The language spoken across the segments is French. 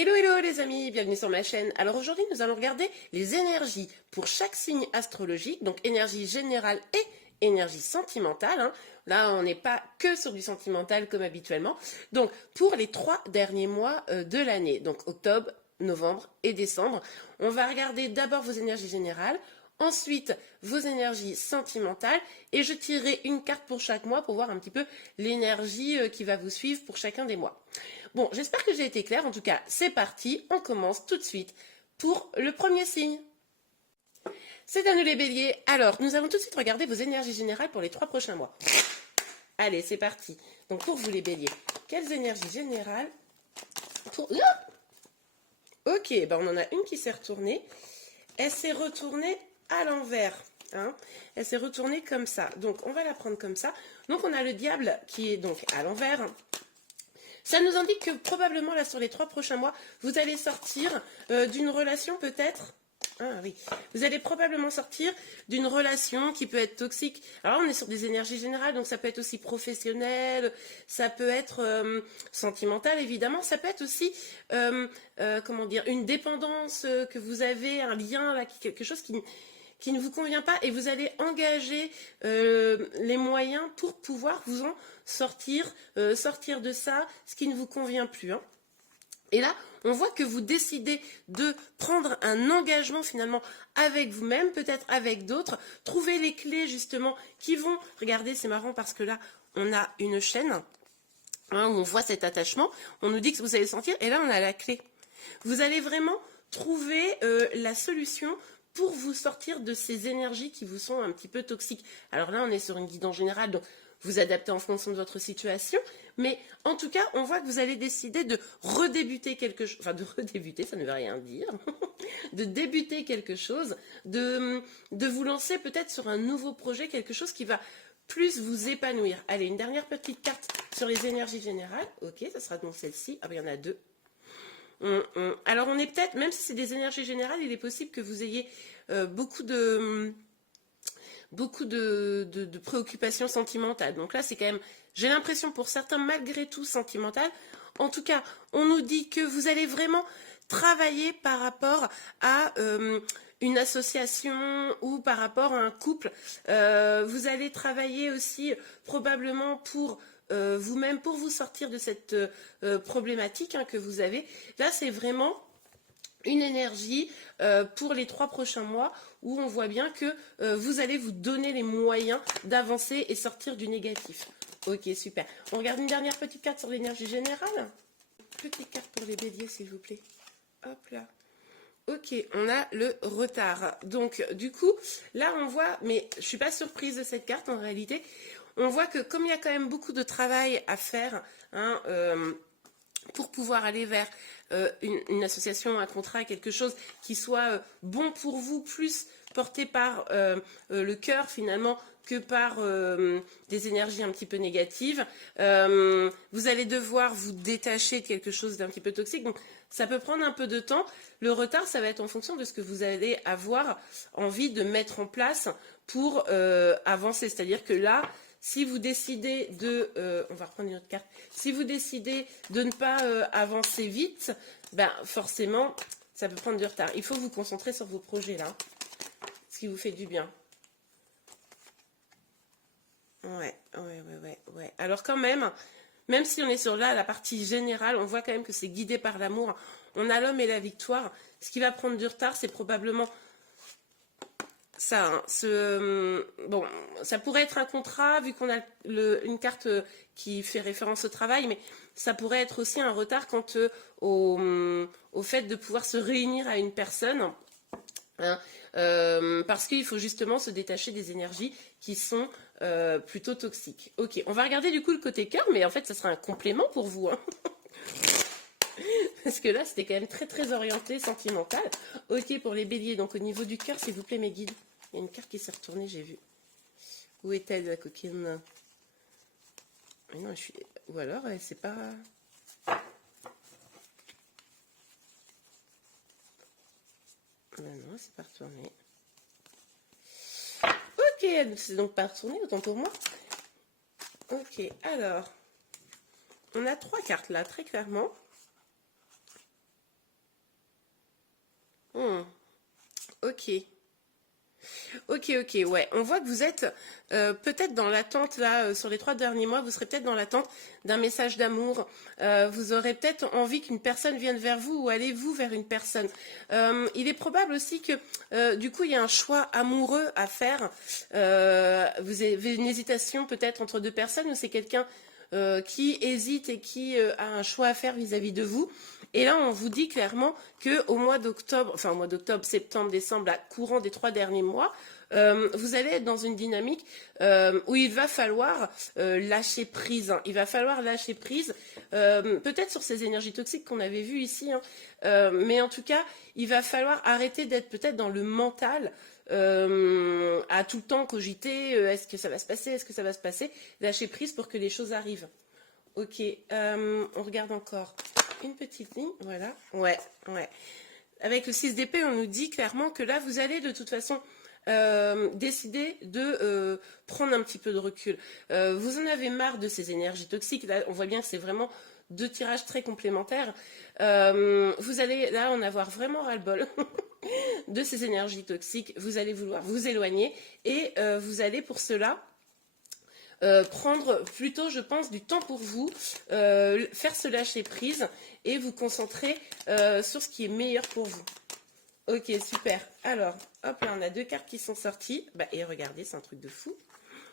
Hello hello les amis, bienvenue sur ma chaîne. Alors aujourd'hui nous allons regarder les énergies pour chaque signe astrologique, donc énergie générale et énergie sentimentale. Là on n'est pas que sur du sentimental comme habituellement. Donc pour les 3 derniers mois de l'année, donc octobre, novembre et décembre, on va regarder d'abord vos énergies générales, ensuite vos énergies sentimentales et je tirerai une carte pour chaque mois pour voir un petit peu l'énergie qui va vous suivre pour chacun des mois. Bon, j'espère que j'ai été claire. En tout cas, c'est parti. On commence tout de suite pour le premier signe. C'est à nous les béliers. Alors, nous allons tout de suite regarder vos énergies générales pour les 3 prochains mois. Allez, c'est parti. Donc, pour vous les béliers, quelles énergies générales pour... Ok, ben on en a une qui s'est retournée. Elle s'est retournée à l'envers. Elle s'est retournée comme ça. Donc, on va la prendre comme ça. Donc, on a le diable qui est donc à l'envers. Ça nous indique que probablement, là, sur les 3 prochains mois, vous allez sortir d'une relation peut-être... Ah oui, vous allez probablement sortir d'une relation qui peut être toxique. Alors, on est sur des énergies générales, donc ça peut être aussi professionnel, ça peut être sentimental, évidemment. Ça peut être aussi, comment dire, une dépendance que vous avez, un lien, là, quelque chose qui ne vous convient pas et vous allez engager les moyens pour pouvoir vous en sortir, sortir de ça, ce qui ne vous convient plus. Et là, on voit que vous décidez de prendre un engagement finalement avec vous-même, peut-être avec d'autres, trouver les clés justement qui vont... Regardez, c'est marrant parce que là, on a une chaîne où on voit cet attachement, on nous dit que vous allez sentir et là, on a la clé. Vous allez vraiment trouver la solution pour vous sortir de ces énergies qui vous sont un petit peu toxiques. Alors là, on est sur une guidance générale, donc vous adaptez en fonction de votre situation, mais en tout cas, on voit que vous allez décider de redébuter quelque chose, enfin de redébuter, ça ne veut rien dire, de débuter quelque chose, de vous lancer peut-être sur un nouveau projet, quelque chose qui va plus vous épanouir. Allez, une dernière petite carte sur les énergies générales. Ok, ça sera donc celle-ci. Ah ben, il y en a 2. Alors, on est peut-être, même si c'est des énergies générales, il est possible que vous ayez beaucoup de préoccupations sentimentales. Donc là, c'est quand même, j'ai l'impression pour certains, malgré tout, sentimental. En tout cas, on nous dit que vous allez vraiment travailler par rapport à une association ou par rapport à un couple. Vous allez travailler aussi probablement pour... vous-même pour vous sortir de cette problématique que vous avez. Là, c'est vraiment une énergie pour les 3 prochains mois où on voit bien que vous allez vous donner les moyens d'avancer et sortir du négatif. Ok, super. On regarde une dernière petite carte sur l'énergie générale. Petite carte pour les béliers, s'il vous plaît. Hop là. Ok, on a le retard. Donc, du coup, là, on voit, mais je ne suis pas surprise de cette carte en réalité. On voit que comme il y a quand même beaucoup de travail à faire, pour pouvoir aller vers une association, un contrat, quelque chose qui soit bon pour vous, plus porté par le cœur finalement que par des énergies un petit peu négatives. Vous allez devoir vous détacher de quelque chose d'un petit peu toxique. Donc, ça peut prendre un peu de temps. Le retard, ça va être en fonction de ce que vous allez avoir envie de mettre en place pour avancer. C'est-à-dire que là, si vous décidez de... on va reprendre une autre carte. Si vous décidez de ne pas avancer vite, ben forcément, ça peut prendre du retard. Il faut vous concentrer sur vos projets là. Ce qui vous fait du bien. Ouais. Alors quand même si on est sur là, la partie générale, on voit quand même que c'est guidé par l'amour. On a l'homme et la victoire. Ce qui va prendre du retard, c'est probablement... ça, bon, ça pourrait être un contrat vu qu'on a une carte qui fait référence au travail, mais ça pourrait être aussi un retard quant au fait de pouvoir se réunir à une personne, parce qu'il faut justement se détacher des énergies qui sont plutôt toxiques. Ok, on va regarder du coup le côté cœur, mais en fait ça sera un complément pour vous. Parce que là, c'était quand même très très orienté, sentimental. Ok, pour les béliers, donc au niveau du cœur, s'il vous plaît, mes guides. Il y a une carte qui s'est retournée, j'ai vu. Où est-elle, la coquine? Mais non, ou alors, c'est pas... Ben non, c'est pas retourné. Ok, elle ne s'est donc pas retournée, autant pour moi. Ok, alors... On a 3 cartes là, très clairement. Ok. Ok, ok, ouais. On voit que vous êtes peut-être dans l'attente, là, sur les 3 derniers mois, vous serez peut-être dans l'attente d'un message d'amour. Vous aurez peut-être envie qu'une personne vienne vers vous ou allez-vous vers une personne. Il est probable aussi que, du coup, il y a un choix amoureux à faire. Vous avez une hésitation peut-être entre deux personnes ou c'est quelqu'un qui hésite et qui a un choix à faire vis-à-vis de vous. Et là, on vous dit clairement que au mois d'octobre, enfin au mois d'octobre, septembre, décembre, là, courant des 3 derniers mois, vous allez être dans une dynamique où il va falloir lâcher prise. Hein. Il va falloir lâcher prise, peut-être sur ces énergies toxiques qu'on avait vues ici, hein, mais en tout cas, il va falloir arrêter d'être peut-être dans le mental. À tout le temps cogiter, est-ce que ça va se passer, est-ce que ça va se passer, lâcher prise pour que les choses arrivent. Ok, on regarde encore une petite ligne, voilà, ouais, ouais. Avec le 6 d'épée, on nous dit clairement que là, vous allez de toute façon décider de prendre un petit peu de recul. Vous en avez marre de ces énergies toxiques, là, on voit bien que c'est vraiment 2 tirages très complémentaires. Vous allez là en avoir vraiment ras-le-bol de ces énergies toxiques, vous allez vouloir vous éloigner et vous allez pour cela prendre plutôt, je pense, du temps pour vous, faire se lâcher prise et vous concentrer sur ce qui est meilleur pour vous. Ok, super. Alors, hop là, on a 2 cartes qui sont sorties. Bah, et regardez, c'est un truc de fou.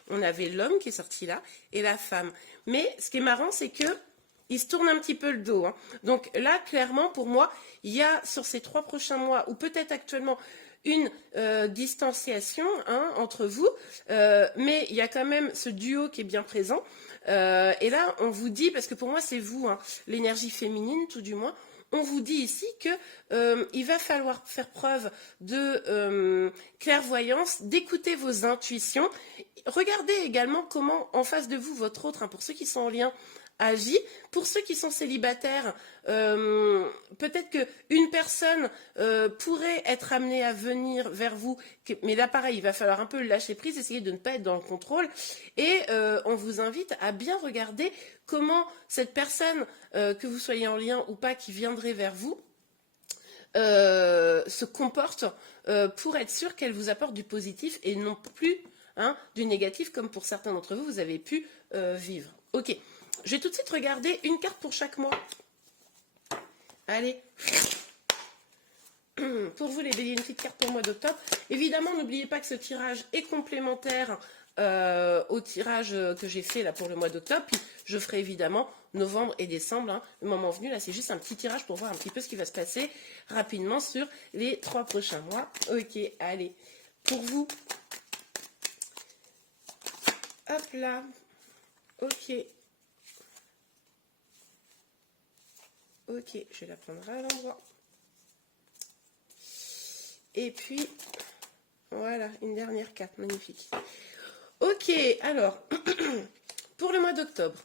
On avait l'homme qui est sorti là et la femme. Mais ce qui est marrant, c'est que il se tourne un petit peu le dos. Hein. Donc là, clairement, pour moi, il y a sur ces 3 prochains mois, ou peut-être actuellement, une distanciation hein, entre vous, mais il y a quand même ce duo qui est bien présent. Et là, on vous dit, parce que pour moi, c'est vous, hein, l'énergie féminine, tout du moins, on vous dit ici que il va falloir faire preuve de clairvoyance, d'écouter vos intuitions. Regardez également comment, en face de vous, votre autre, hein, pour ceux qui sont en lien, agit. Pour ceux qui sont célibataires, peut-être qu'une personne pourrait être amenée à venir vers vous, mais là pareil, il va falloir un peu lâcher prise, essayer de ne pas être dans le contrôle, et on vous invite à bien regarder comment cette personne, que vous soyez en lien ou pas, qui viendrait vers vous, se comporte pour être sûr qu'elle vous apporte du positif et non plus hein, du négatif, comme pour certains d'entre vous, vous avez pu vivre. Ok. Je vais tout de suite regarder une carte pour chaque mois. Allez. Pour vous, les béliers, une petite carte pour le mois d'octobre. Évidemment, n'oubliez pas que ce tirage est complémentaire au tirage que j'ai fait là pour le mois d'octobre. Puis, je ferai évidemment novembre et décembre. Hein. Le moment venu, là, c'est juste un petit tirage pour voir un petit peu ce qui va se passer rapidement sur les 3 prochains mois. Ok, allez. Pour vous. Hop là. Ok. Ok, je vais la prendre à l'endroit. Et puis, voilà, une dernière carte, magnifique. Ok, alors, pour le mois d'octobre,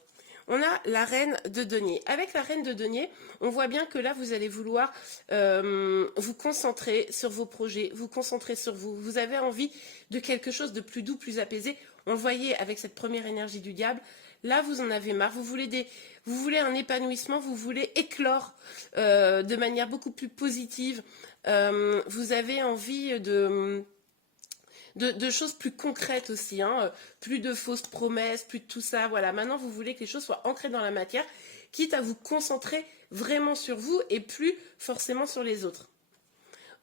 on a la reine de denier. Avec la reine de denier, on voit bien que là, vous allez vouloir vous concentrer sur vos projets, vous concentrer sur vous. Vous avez envie de quelque chose de plus doux, plus apaisé. On le voyait avec cette première énergie du diable. Là, vous en avez marre. Vous voulez un épanouissement, vous voulez éclore de manière beaucoup plus positive. Vous avez envie de choses plus concrètes aussi, hein, plus de fausses promesses, plus de tout ça. Voilà, maintenant vous voulez que les choses soient ancrées dans la matière, quitte à vous concentrer vraiment sur vous et plus forcément sur les autres.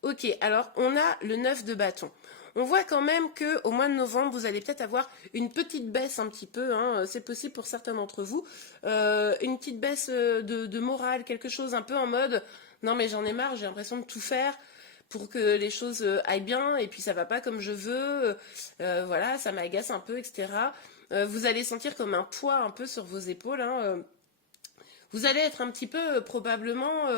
Ok, alors on a le 9 de bâton. On voit quand même qu'au mois de novembre, vous allez peut-être avoir une petite baisse un petit peu, hein, c'est possible pour certains d'entre vous, une petite baisse de morale, quelque chose un peu en mode « non mais j'en ai marre, j'ai l'impression de tout faire » pour que les choses aillent bien, et puis ça va pas comme je veux, voilà, ça m'agace un peu, etc. Vous allez sentir comme un poids un peu sur vos épaules, hein, vous allez être un petit peu probablement...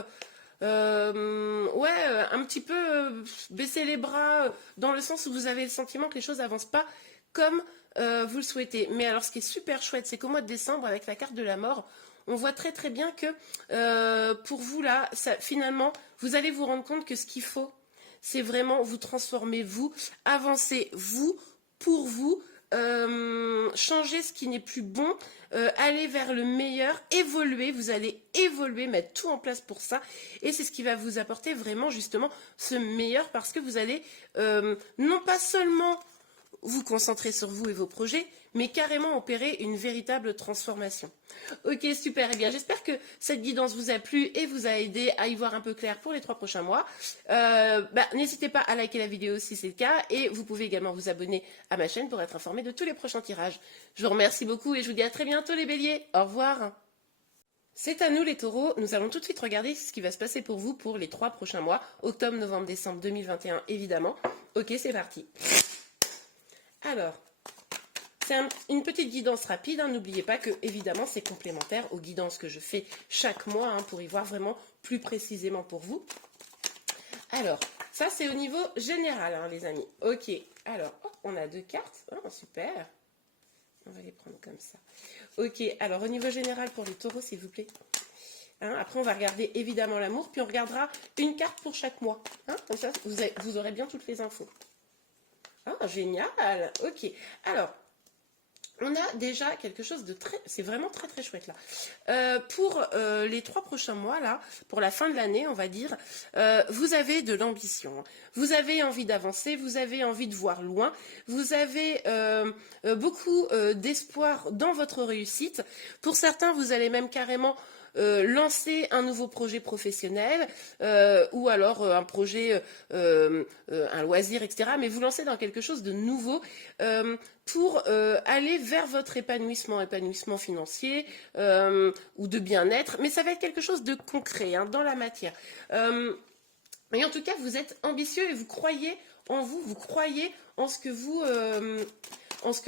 ouais, un petit peu baisser les bras, dans le sens où vous avez le sentiment que les choses n'avancent pas comme vous le souhaitez. Mais alors, ce qui est super chouette, c'est qu'au mois de décembre, avec la carte de la mort, on voit très très bien que pour vous, là, ça, finalement, vous allez vous rendre compte que ce qu'il faut, c'est vraiment vous transformer, vous, avancer, vous, pour vous, changer ce qui n'est plus bon, aller vers le meilleur, évoluer, vous allez évoluer, mettre tout en place pour ça, et c'est ce qui va vous apporter vraiment justement ce meilleur, parce que vous allez non pas seulement vous concentrer sur vous et vos projets, mais carrément opérer une véritable transformation. Ok, super. Eh bien, j'espère que cette guidance vous a plu et vous a aidé à y voir un peu clair pour les 3 prochains mois. N'hésitez pas à liker la vidéo si c'est le cas, et vous pouvez également vous abonner à ma chaîne pour être informé de tous les prochains tirages. Je vous remercie beaucoup et je vous dis à très bientôt les béliers. Au revoir. C'est à nous les taureaux, nous allons tout de suite regarder ce qui va se passer pour vous pour les 3 prochains mois, octobre, novembre, décembre 2021 évidemment. Ok, c'est parti. Alors, c'est une petite guidance rapide, hein. N'oubliez pas que évidemment c'est complémentaire aux guidances que je fais chaque mois, hein, pour y voir vraiment plus précisément pour vous. Alors, ça c'est au niveau général, hein, les amis. Ok, alors, on a 2 cartes, oh, super. On va les prendre comme ça. Ok, alors au niveau général pour les taureaux, s'il vous plaît. Hein, après, on va regarder évidemment l'amour, puis on regardera une carte pour chaque mois. Hein, comme ça, vous aurez bien toutes les infos. Ah, génial. Ok. Alors, on a déjà quelque chose de très... C'est vraiment très très chouette là. Pour les 3 prochains mois, là, pour la fin de l'année, on va dire, vous avez de l'ambition. Vous avez envie d'avancer, vous avez envie de voir loin, vous avez beaucoup d'espoir dans votre réussite. Pour certains, vous allez même carrément... lancer un nouveau projet professionnel ou alors un projet, un loisir, etc. Mais vous lancez dans quelque chose de nouveau pour aller vers votre épanouissement financier ou de bien-être. Mais ça va être quelque chose de concret, hein, dans la matière. Et en tout cas, vous êtes ambitieux et vous croyez en vous, vous croyez en ce que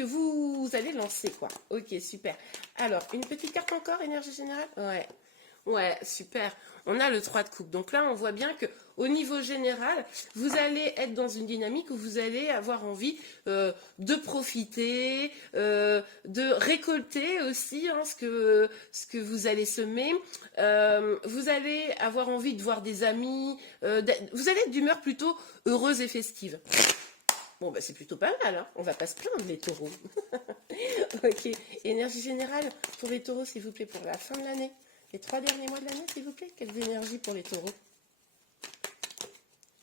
vous allez lancer, quoi. Ok, super. Alors, une petite carte encore, énergie générale? Ouais. Ouais, super. On a le 3 de coupe. Donc là, on voit bien que au niveau général, vous allez être dans une dynamique où vous allez avoir envie de profiter, de récolter aussi, hein, ce que vous allez semer. Vous allez avoir envie de voir des amis. Vous allez être d'humeur plutôt heureuse et festive. Bon, bah, c'est plutôt pas mal, hein. On va pas se plaindre, les taureaux. Ok, énergie générale pour les taureaux, s'il vous plaît, pour la fin de l'année. Les 3 derniers mois de l'année, s'il vous plaît. Quelles énergies pour les taureaux?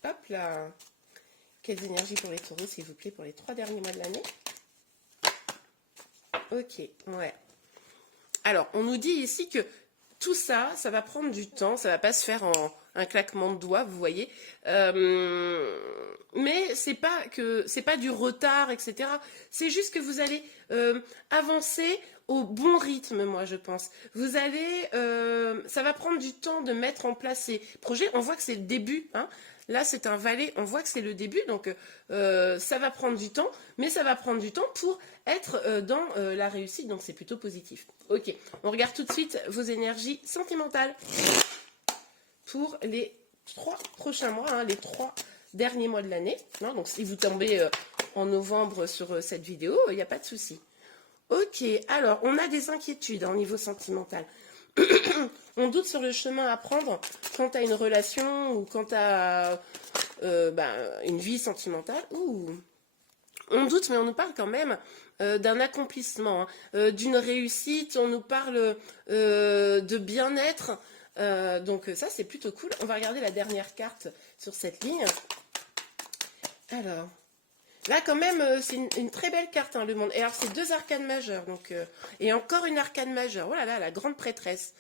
Hop là. Quelles énergies pour les taureaux, s'il vous plaît, pour les 3 derniers mois de l'année? Ok, ouais. Alors, on nous dit ici que tout ça, ça va prendre du temps, ça va pas se faire en un claquement de doigts, vous voyez. Mais c'est pas du retard, etc. C'est juste que vous allez avancer au bon rythme, moi je pense. Vous allez, ça va prendre du temps de mettre en place ces projets. On voit que c'est le début, hein. Là, c'est un valet, on voit que c'est le début, donc ça va prendre du temps, mais ça va prendre du temps pour être dans la réussite, donc c'est plutôt positif. Ok, on regarde tout de suite vos énergies sentimentales pour les 3 prochains mois, hein, les 3 derniers mois de l'année. Donc si vous tombez en novembre sur cette vidéo, il n'y a pas de souci. Ok, alors on a des inquiétudes, hein, au niveau sentimental. On doute sur le chemin à prendre quant à une relation ou quant à une vie sentimentale. Ouh. On doute, mais on nous parle quand même d'un accomplissement, hein, d'une réussite. On nous parle de bien-être. Donc ça, c'est plutôt cool. On va regarder la dernière carte sur cette ligne. Alors... Là, quand même, c'est une très belle carte, hein, le monde. Et alors, c'est 2 arcanes majeures. Donc, et encore une arcane majeure. Oh là là, la grande prêtresse.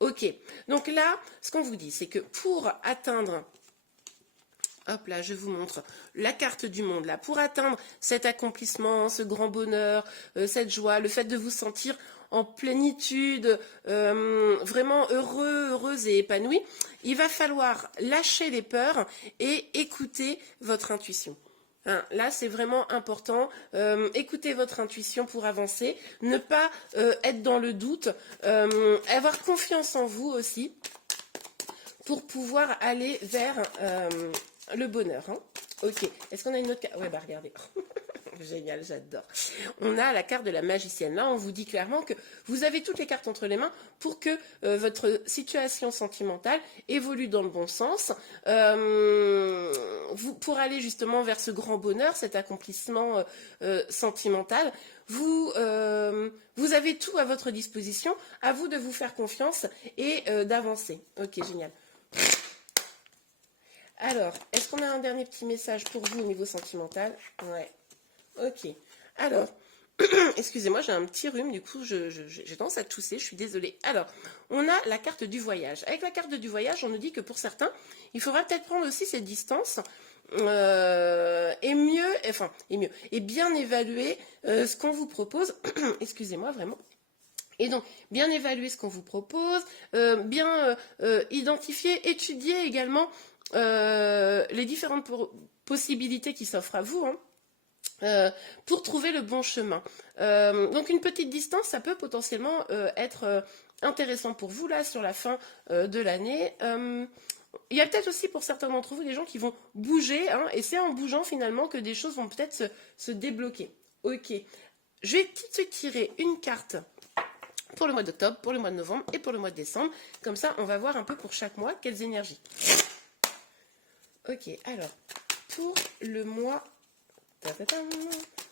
Ok. Donc là, ce qu'on vous dit, c'est que pour atteindre... Hop là, je vous montre la carte du monde. Là, pour atteindre cet accomplissement, ce grand bonheur, cette joie, le fait de vous sentir en plénitude, vraiment heureux, heureuse et épanouie, il va falloir lâcher les peurs et écouter votre intuition. Hein, là, c'est vraiment important. Écoutez votre intuition pour avancer. Ne pas être dans le doute. Avoir confiance en vous aussi pour pouvoir aller vers le bonheur. Hein. Ok. Est-ce qu'on a une autre carte? Ouais, bah regardez. Génial, j'adore. On a la carte de la magicienne. Là, on vous dit clairement que vous avez toutes les cartes entre les mains pour que votre situation sentimentale évolue dans le bon sens, pour aller justement vers ce grand bonheur, cet accomplissement sentimental. Vous avez tout à votre disposition, à vous de vous faire confiance et d'avancer. Ok, génial. Alors, est-ce qu'on a un dernier petit message pour vous au niveau sentimental? Ouais. Ok. Alors, excusez-moi, j'ai un petit rhume, du coup, j'ai tendance à tousser, je suis désolée. Alors, on a la carte du voyage. Avec la carte du voyage, on nous dit que pour certains, il faudra peut-être prendre aussi cette distance et bien évaluer ce qu'on vous propose. Excusez-moi, vraiment. Et donc, bien évaluer ce qu'on vous propose, bien identifier, étudier également les différentes possibilités qui s'offrent à vous, hein, pour trouver le bon chemin. Donc, une petite distance, ça peut potentiellement être intéressant pour vous, là, sur la fin de l'année. Il y a peut-être aussi pour certains d'entre vous des gens qui vont bouger, hein, et c'est en bougeant finalement que des choses vont peut-être se débloquer. Ok. Je vais tout de suite tirer une carte pour le mois d'octobre, pour le mois de novembre et pour le mois de décembre. Comme ça, on va voir un peu pour chaque mois quelles énergies. Ok, alors, pour le mois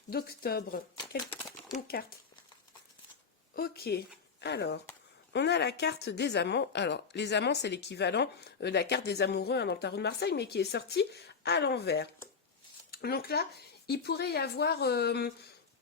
d'octobre, une carte. Ok, alors, on a la carte des amants. Alors, les amants, c'est l'équivalent de la carte des amoureux, hein, dans le tarot de Marseille, mais qui est sortie à l'envers. Donc là, il pourrait y avoir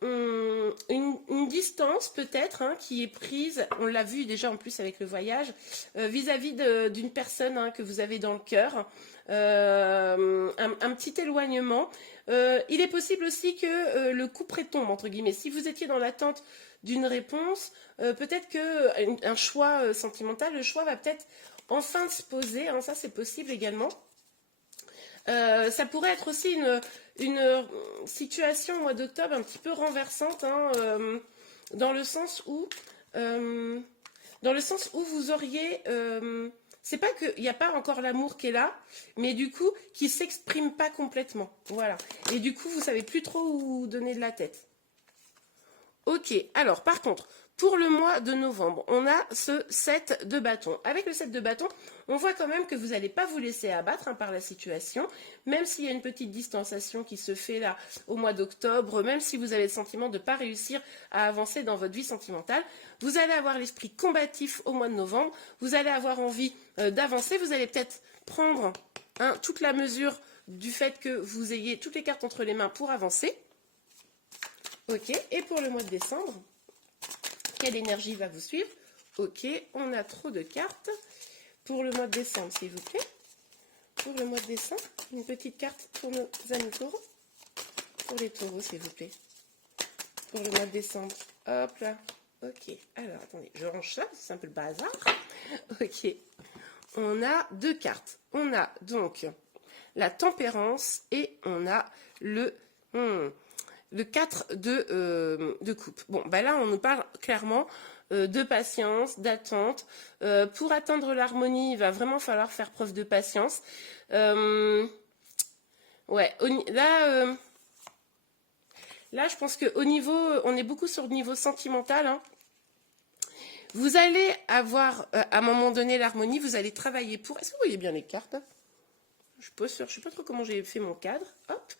une distance peut-être, hein, qui est prise, on l'a vu déjà en plus avec le voyage, vis-à-vis d'une personne, hein, que vous avez dans le cœur, un petit éloignement. Il est possible aussi que le coup près tombe, entre guillemets. Si vous étiez dans l'attente d'une réponse, peut-être qu'un choix sentimental, le choix va peut-être enfin se poser, hein, ça c'est possible également. Ça pourrait être aussi une situation au mois d'octobre un petit peu renversante, hein, dans le sens où vous auriez, c'est pas qu'il n'y a pas encore l'amour qui est là, mais du coup qui s'exprime pas complètement, voilà, et du coup vous savez plus trop où donner de la tête. Ok, alors par contre, pour le mois de novembre, on a ce 7 de bâton. Avec le 7 de bâton, on voit quand même que vous n'allez pas vous laisser abattre, hein, par la situation, même s'il y a une petite distanciation qui se fait là au mois d'octobre, même si vous avez le sentiment de ne pas réussir à avancer dans votre vie sentimentale, vous allez avoir l'esprit combatif au mois de novembre, vous allez avoir envie d'avancer, vous allez peut-être prendre, hein, toute la mesure du fait que vous ayez toutes les cartes entre les mains pour avancer. Ok, et pour le mois de décembre, quelle énergie va vous suivre? Ok, on a trop de cartes. Pour le mois de décembre, s'il vous plaît. Pour le mois de décembre, une petite carte pour nos amis taureaux. Pour les taureaux, s'il vous plaît. Pour le mois de décembre. Hop là. Ok, alors attendez, je range ça, c'est un peu le bazar. Ok, on a deux cartes. On a donc la tempérance et on a le 4 de coupe. Bon, bah là, on nous parle clairement de patience, d'attente. Pour atteindre l'harmonie, il va vraiment falloir faire preuve de patience. Ouais, là, je pense qu'au niveau, on est beaucoup sur le niveau sentimental, hein. Vous allez avoir, à un moment donné, l'harmonie, vous allez travailler pour... Est-ce que vous voyez bien les cartes? Je suis pas sûre, je sais pas trop comment j'ai fait mon cadre. Hop.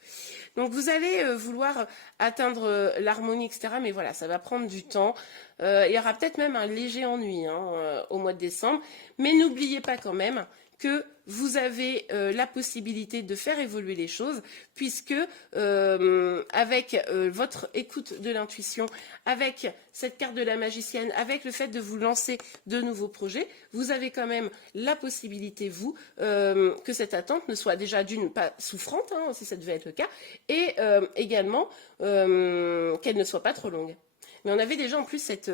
Donc vous allez vouloir atteindre l'harmonie, etc. Mais voilà, ça va prendre du temps. Il y aura peut-être même un léger ennui, hein, au mois de décembre. Mais n'oubliez pas quand même que vous avez la possibilité de faire évoluer les choses, puisque avec votre écoute de l'intuition, avec cette carte de la magicienne, avec le fait de vous lancer de nouveaux projets, vous avez quand même la possibilité, vous, que cette attente ne soit déjà d'une pas souffrante, hein, si ça devait être le cas, et également qu'elle ne soit pas trop longue. Mais on avait déjà en plus cette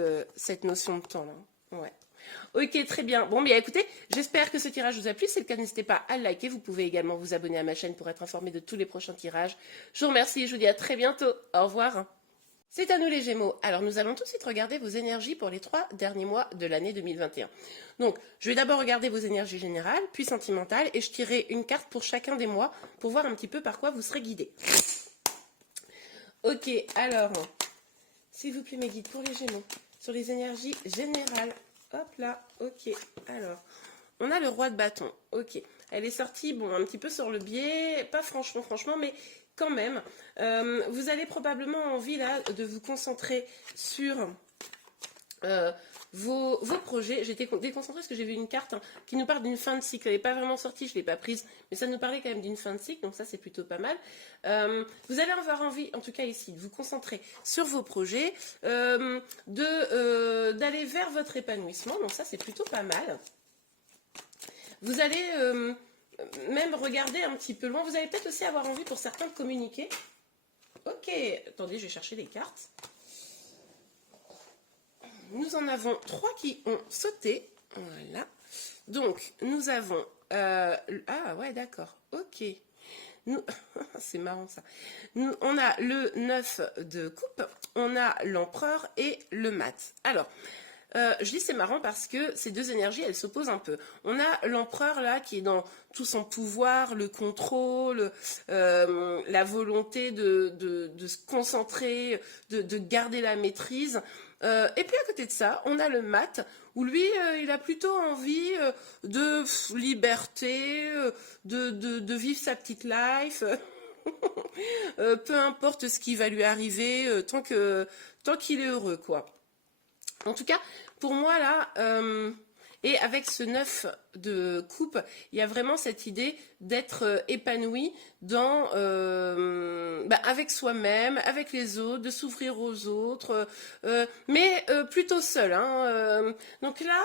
notion de temps là. Ouais. Ok, très bien. Bon, bien écoutez, j'espère que ce tirage vous a plu. Si c'est le cas, n'hésitez pas à le liker. Vous pouvez également vous abonner à ma chaîne pour être informé de tous les prochains tirages. Je vous remercie et je vous dis à très bientôt. Au revoir. C'est à nous les Gémeaux. Alors, nous allons tout de suite regarder vos énergies pour les 3 derniers mois de l'année 2021. Donc, je vais d'abord regarder vos énergies générales, puis sentimentales, et je tirerai une carte pour chacun des mois pour voir un petit peu par quoi vous serez guidés. Ok, alors, s'il vous plaît, mes guides pour les Gémeaux, sur les énergies générales. Hop là, ok. Alors, on a le roi de bâton. Ok, elle est sortie, bon, un petit peu sur le biais, pas franchement, mais quand même. Vous avez probablement envie, là, de vous concentrer sur vos projets. J'ai été déconcentrée parce que j'ai vu une carte qui nous parle d'une fin de cycle. Elle n'est pas vraiment sortie, je ne l'ai pas prise, mais ça nous parlait quand même d'une fin de cycle, donc ça c'est plutôt pas mal. Vous allez avoir envie, en tout cas ici, de vous concentrer sur vos projets, d'aller vers votre épanouissement, donc ça c'est plutôt pas mal. Vous allez même regarder un petit peu loin. Vous allez peut-être aussi avoir envie pour certains de communiquer. Ok, attendez, je vais chercher les cartes. Nous en avons 3 qui ont sauté. Voilà. Donc, nous avons... ah ouais, d'accord. Ok. C'est marrant ça. On a le 9 de coupe, on a l'empereur et le mat. Alors, je dis c'est marrant parce que ces deux énergies, elles s'opposent un peu. On a l'empereur là qui est dans tout son pouvoir, le contrôle, la volonté de se concentrer, de garder la maîtrise. Et puis à côté de ça, on a le mat, où lui, il a plutôt envie de liberté, de vivre sa petite life, peu importe ce qui va lui arriver, tant qu'il est heureux, quoi. En tout cas, pour moi, là, et avec ce 9 de coupe, il y a vraiment cette idée d'être épanoui avec soi-même, avec les autres, de s'ouvrir aux autres, mais plutôt seul. Hein, donc là,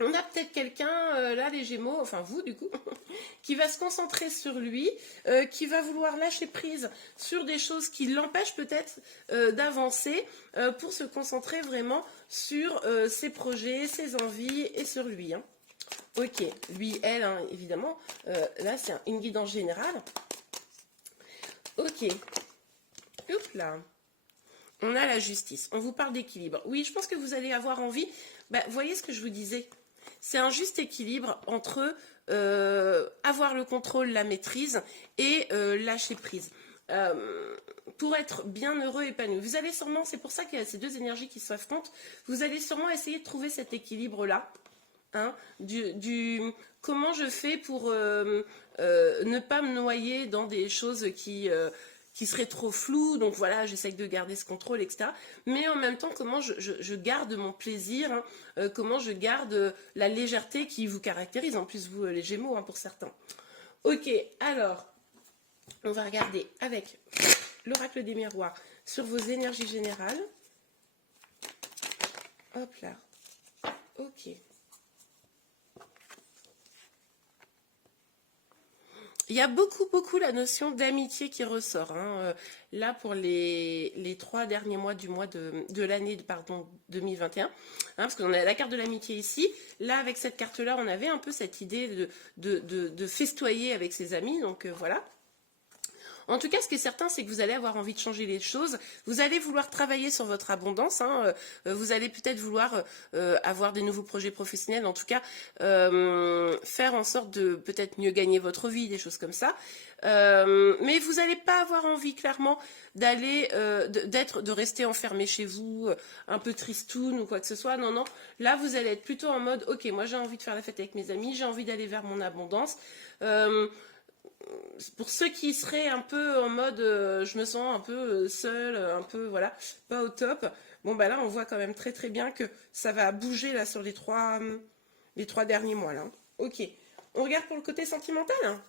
on a peut-être quelqu'un, là les Gémeaux, enfin vous du coup, qui va se concentrer sur lui, qui va vouloir lâcher prise sur des choses qui l'empêchent peut-être d'avancer pour se concentrer vraiment sur ses projets, ses envies et sur lui. Hein. Ok, lui, elle, hein, évidemment, là c'est une guidance générale. Ok, hop là. On a la justice, on vous parle d'équilibre. Oui, je pense que vous allez avoir envie, voyez ce que je vous disais. C'est un juste équilibre entre avoir le contrôle, la maîtrise et lâcher prise. Pour être bien heureux, épanoui. Vous allez sûrement, c'est pour ça qu'il y a ces deux énergies qui s'affrontent, vous allez sûrement essayer de trouver cet équilibre-là. Hein, comment je fais pour ne pas me noyer dans des choses qui seraient trop floues, donc voilà, j'essaye de garder ce contrôle, etc. Mais en même temps, comment je garde mon plaisir, hein, comment je garde la légèreté qui vous caractérise, en plus vous les Gémeaux, hein, pour certains. Ok, alors, on va regarder avec l'oracle des miroirs sur vos énergies générales. Hop là, ok. Il y a beaucoup la notion d'amitié qui ressort. Hein. Là, pour les 3 derniers mois du mois de l'année 2021, hein, parce qu'on a la carte de l'amitié ici. Là, avec cette carte-là, on avait un peu cette idée de festoyer avec ses amis. Donc, voilà. En tout cas, ce qui est certain, c'est que vous allez avoir envie de changer les choses. Vous allez vouloir travailler sur votre abondance. Hein. Vous allez peut-être vouloir avoir des nouveaux projets professionnels. En tout cas, faire en sorte de peut-être mieux gagner votre vie, des choses comme ça. Mais vous n'allez pas avoir envie, clairement, de rester enfermé chez vous, un peu tristoun ou quoi que ce soit. Non, non. Là, vous allez être plutôt en mode, ok, moi j'ai envie de faire la fête avec mes amis, j'ai envie d'aller vers mon abondance. Pour ceux qui seraient un peu en mode je me sens un peu seule, un peu voilà, pas au top, bon là on voit quand même très bien que ça va bouger là sur les trois derniers mois là. Ok, on regarde pour le côté sentimental. Hein.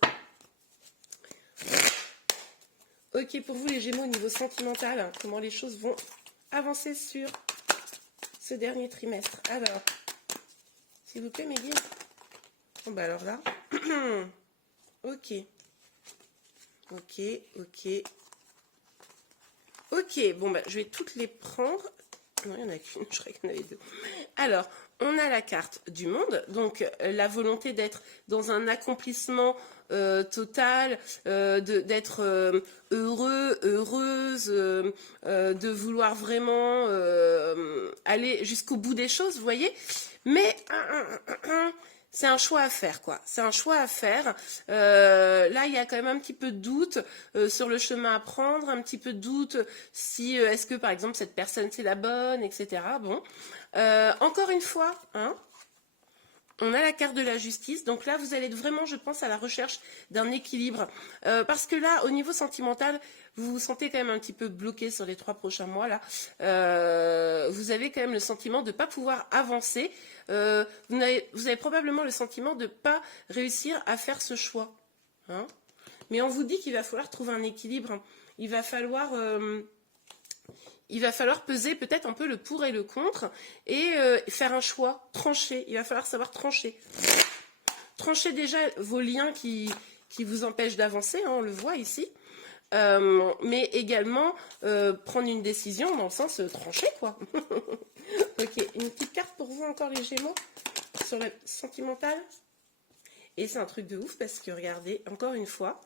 Ok, pour vous les Gémeaux au niveau sentimental, hein, comment les choses vont avancer sur ce dernier trimestre. Alors, s'il vous plaît mes guides. Bon alors là, ok. Ok, bon je vais toutes les prendre. Non, il n'y en a qu'une, je croyais qu'il y en avait deux. Alors, on a la carte du monde, donc la volonté d'être dans un accomplissement total, d'être heureux, heureuse, de vouloir vraiment aller jusqu'au bout des choses, vous voyez. Mais c'est un choix à faire, quoi. C'est un choix à faire. Là, il y a quand même un petit peu de doute sur le chemin à prendre, un petit peu de doute si est-ce que, par exemple, cette personne c'est la bonne, etc. Bon, encore une fois, hein, on a la carte de la justice. Donc là, vous allez être vraiment, je pense, à la recherche d'un équilibre. Parce que là, au niveau sentimental, vous vous sentez quand même un petit peu bloqué sur les 3 prochains mois. Là, vous avez quand même le sentiment de ne pas pouvoir avancer. Vous avez probablement le sentiment de ne pas réussir à faire ce choix. Hein. Mais on vous dit qu'il va falloir trouver un équilibre. Hein. Il va falloir peser peut-être un peu le pour et le contre et faire un choix, trancher. Il va falloir savoir trancher. Trancher déjà vos liens qui vous empêchent d'avancer, hein, on le voit ici. Mais également prendre une décision dans le sens trancher, quoi. Ok, une petite carte pour vous encore, les Gémeaux, sur le sentimental. Et c'est un truc de ouf parce que regardez, encore une fois,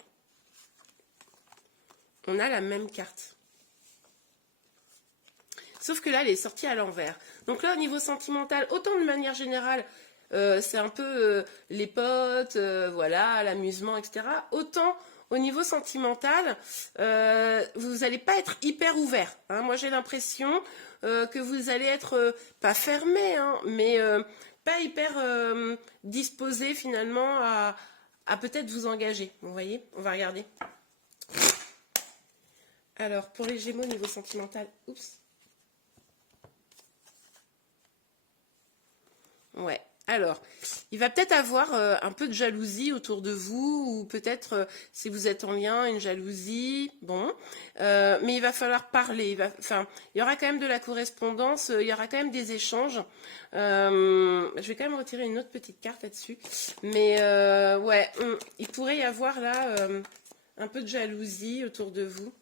on a la même carte. Sauf que là, elle est sortie à l'envers. Donc là, au niveau sentimental, autant de manière générale, c'est un peu les potes, voilà, l'amusement, etc. Autant au niveau sentimental, vous n'allez pas être hyper ouvert. Hein. Moi, j'ai l'impression que vous allez être, pas fermé, hein, mais pas hyper disposé finalement à peut-être vous engager. Vous voyez, on va regarder. Alors, pour les Gémeaux, niveau sentimental, oups. Ouais, alors, il va peut-être avoir un peu de jalousie autour de vous, ou peut-être, si vous êtes en lien, une jalousie, bon, mais il va falloir parler, il y aura quand même de la correspondance, il y aura quand même des échanges. Je vais quand même retirer une autre petite carte là-dessus, mais ouais, il pourrait y avoir là un peu de jalousie autour de vous.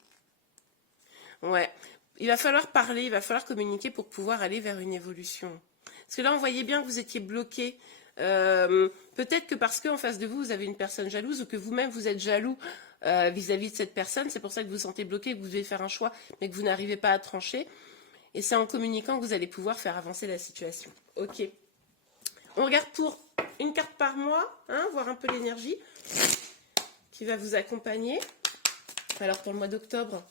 Ouais, il va falloir parler, il va falloir communiquer pour pouvoir aller vers une évolution. Parce que là, on voyait bien que vous étiez bloqué. Peut-être que parce qu'en face de vous, vous avez une personne jalouse ou que vous-même, vous êtes jaloux vis-à-vis de cette personne. C'est pour ça que vous vous sentez bloqué, que vous devez faire un choix, mais que vous n'arrivez pas à trancher. Et c'est en communiquant que vous allez pouvoir faire avancer la situation. Ok. On regarde pour une carte par mois, hein, voir un peu l'énergie qui va vous accompagner. Alors, pour le mois d'octobre,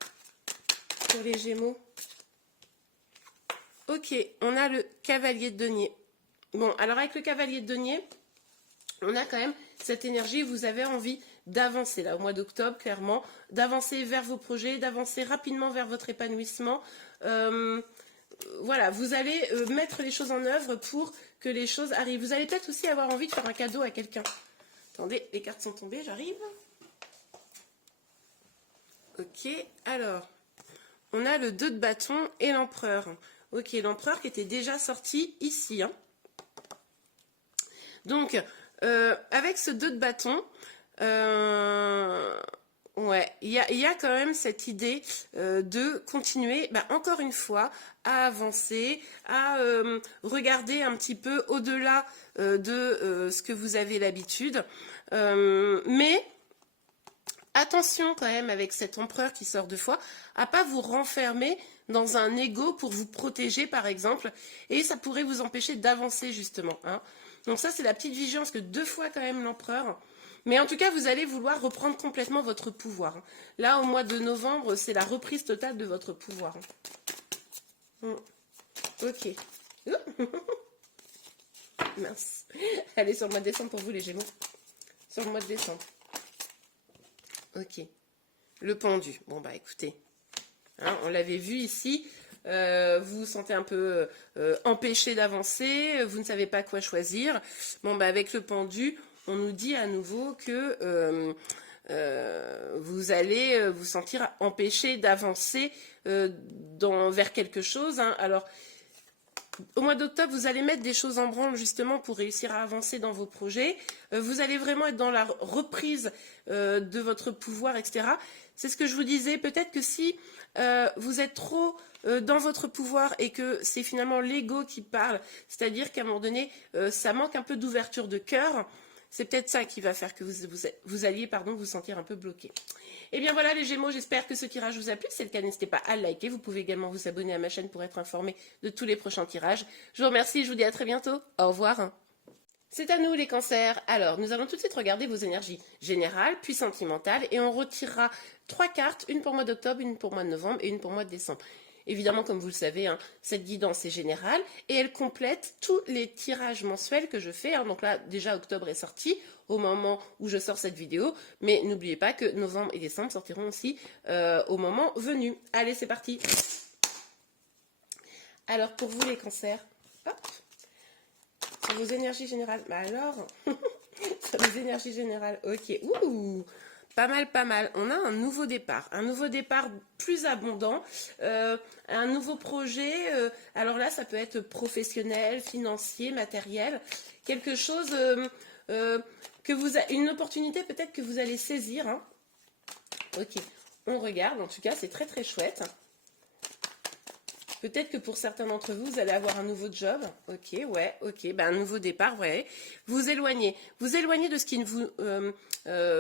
pour les Gémeaux. Ok, on a le cavalier de denier. Bon, alors avec le cavalier de denier, on a quand même cette énergie, vous avez envie d'avancer là au mois d'octobre, clairement, d'avancer vers vos projets, d'avancer rapidement vers votre épanouissement. Voilà, vous allez mettre les choses en œuvre pour que les choses arrivent. Vous allez peut-être aussi avoir envie de faire un cadeau à quelqu'un. Attendez, les cartes sont tombées, j'arrive. Ok, alors, on a le 2 de bâton et l'empereur. Ok, l'empereur qui était déjà sorti ici. Hein. Donc, avec ce 2 de bâton, ouais, il y a quand même cette idée de continuer, encore une fois, à avancer, à regarder un petit peu au-delà de ce que vous avez l'habitude. Mais attention quand même avec cet empereur qui sort 2 fois, à pas vous renfermer dans un ego pour vous protéger par exemple, et ça pourrait vous empêcher d'avancer justement. Hein. Donc ça c'est la petite vigilance que 2 fois quand même l'empereur, mais en tout cas vous allez vouloir reprendre complètement votre pouvoir. Hein. Là au mois de novembre c'est la reprise totale de votre pouvoir. Hein. Ok. Mince. Allez sur le mois de décembre pour vous les Gémeaux. Sur le mois de décembre. Ok. Le pendu. Bon bah écoutez. Hein, on l'avait vu ici, vous vous sentez un peu empêché d'avancer, vous ne savez pas quoi choisir. Bon, avec le pendu, on nous dit à nouveau que vous allez vous sentir empêché d'avancer vers quelque chose. Hein. Alors, au mois d'octobre, vous allez mettre des choses en branle justement pour réussir à avancer dans vos projets. Vous allez vraiment être dans la reprise de votre pouvoir, etc. C'est ce que je vous disais. Peut-être que si vous êtes trop dans votre pouvoir et que c'est finalement l'ego qui parle, c'est-à-dire qu'à un moment donné, ça manque un peu d'ouverture de cœur, c'est peut-être ça qui va faire que vous alliez vous sentir un peu bloqué. Et bien voilà les Gémeaux, j'espère que ce tirage vous a plu. Si c'est le cas, n'hésitez pas à le liker. Vous pouvez également vous abonner à ma chaîne pour être informé de tous les prochains tirages. Je vous remercie et je vous dis à très bientôt. Au revoir. C'est à nous les cancers. Alors, nous allons tout de suite regarder vos énergies générales, puis sentimentales, et on retirera 3 cartes, une pour le mois d'octobre, une pour le mois de novembre et une pour le mois de décembre. Évidemment, comme vous le savez, hein, cette guidance est générale et elle complète tous les tirages mensuels que je fais. Hein. Donc là, déjà, octobre est sorti au moment où je sors cette vidéo, mais n'oubliez pas que novembre et décembre sortiront aussi au moment venu. Allez, c'est parti. Alors, pour vous les cancers, hop, sur vos énergies générales, bah alors, sur les énergies générales, ok, ouh, pas mal, pas mal. On a un nouveau départ plus abondant, un nouveau projet. Alors là, ça peut être professionnel, financier, matériel, quelque chose une opportunité peut-être que vous allez saisir. Hein. Ok, on regarde. En tout cas, c'est très très chouette. Peut-être que pour certains d'entre vous, vous allez avoir un nouveau job. Ok, ouais, ok. Ben, un nouveau départ, ouais. Vous éloignez de ce qui ne vous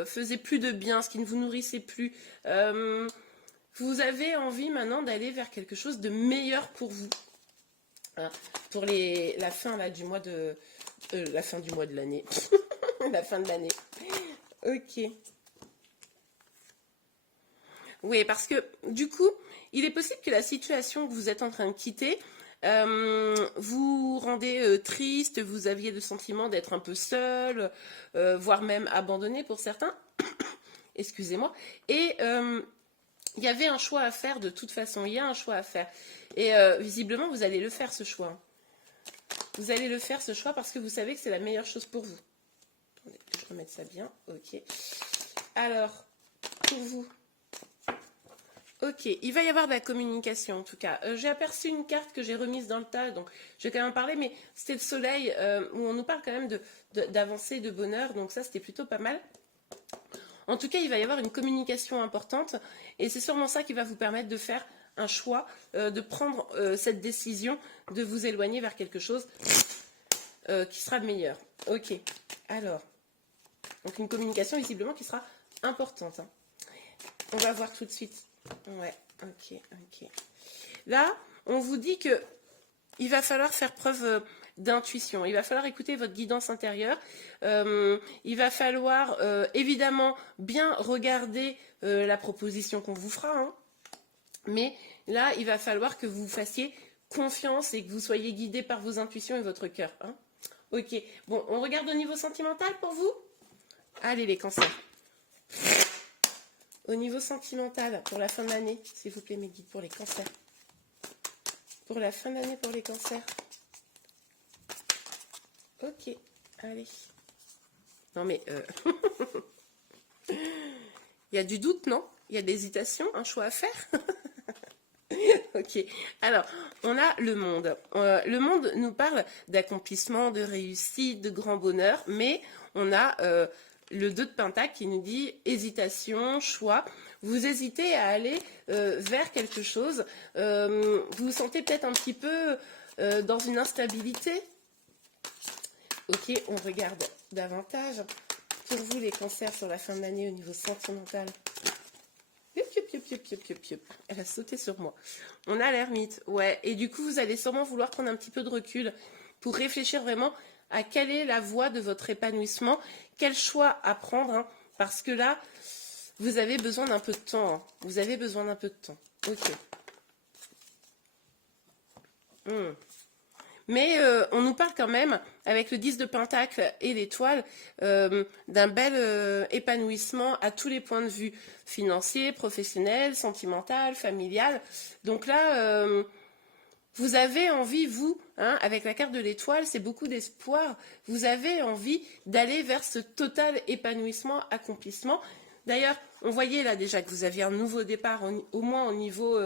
faisait plus de bien, ce qui ne vous nourrissait plus. Vous avez envie maintenant d'aller vers quelque chose de meilleur pour vous. Hein, pour la fin là, du mois de... la fin du mois de l'année. La fin de l'année. Ok. Oui, parce que du coup, il est possible que la situation que vous êtes en train de quitter vous rendez triste, vous aviez le sentiment d'être un peu seul, voire même abandonné pour certains. Excusez-moi. Et il y avait un choix à faire de toute façon, il y a un choix à faire. Et visiblement, vous allez le faire ce choix. Vous allez le faire ce choix parce que vous savez que c'est la meilleure chose pour vous. Attendez, que je remette ça bien. Ok. Alors, pour vous. Ok, il va y avoir de la communication en tout cas. J'ai aperçu une carte que j'ai remise dans le tas, donc je vais quand même en parler, mais c'était le soleil où on nous parle quand même d'avancée, de bonheur, donc ça c'était plutôt pas mal. En tout cas, il va y avoir une communication importante et c'est sûrement ça qui va vous permettre de faire un choix, de prendre cette décision, de vous éloigner vers quelque chose qui sera meilleur. Ok, alors, donc une communication visiblement qui sera importante. Hein. On va voir tout de suite. Ouais, ok, ok. Là, on vous dit que il va falloir faire preuve d'intuition. Il va falloir écouter votre guidance intérieure. Il va falloir évidemment bien regarder la proposition qu'on vous fera. Hein. Mais là, il va falloir que vous fassiez confiance et que vous soyez guidé par vos intuitions et votre cœur. Hein. Ok, bon, on regarde au niveau sentimental pour vous. Allez les cancers. Au niveau sentimental, pour la fin de l'année, s'il vous plaît, mes guides, pour les cancers. Pour la fin de l'année, pour les cancers. Ok, allez. Non mais, il y a du doute, non? Il y a de l'hésitation, un choix à faire. Ok, alors, on a le monde. Le monde nous parle d'accomplissement, de réussite, de grand bonheur, mais on a... le 2 de Pentacle qui nous dit hésitation, choix. Vous hésitez à aller vers quelque chose. Vous vous sentez peut-être un petit peu dans une instabilité. Ok, on regarde davantage. Pour vous, les cancers sur la fin de l'année au niveau sentimental. Elle a sauté sur moi. On a l'ermite, ouais. Et du coup, vous allez sûrement vouloir prendre un petit peu de recul pour réfléchir vraiment à quelle est la voie de votre épanouissement, quel choix à prendre, hein, parce que là, vous avez besoin d'un peu de temps. Hein. Vous avez besoin d'un peu de temps. Ok. Mais on nous parle quand même, avec le 10 de Pentacle et l'étoile, d'un bel épanouissement à tous les points de vue, financier, professionnel, sentimental, familial. Donc là, vous avez envie, vous, hein, avec la carte de l'étoile, c'est beaucoup d'espoir, vous avez envie d'aller vers ce total épanouissement, accomplissement. D'ailleurs, on voyait là déjà que vous aviez un nouveau départ, au moins au niveau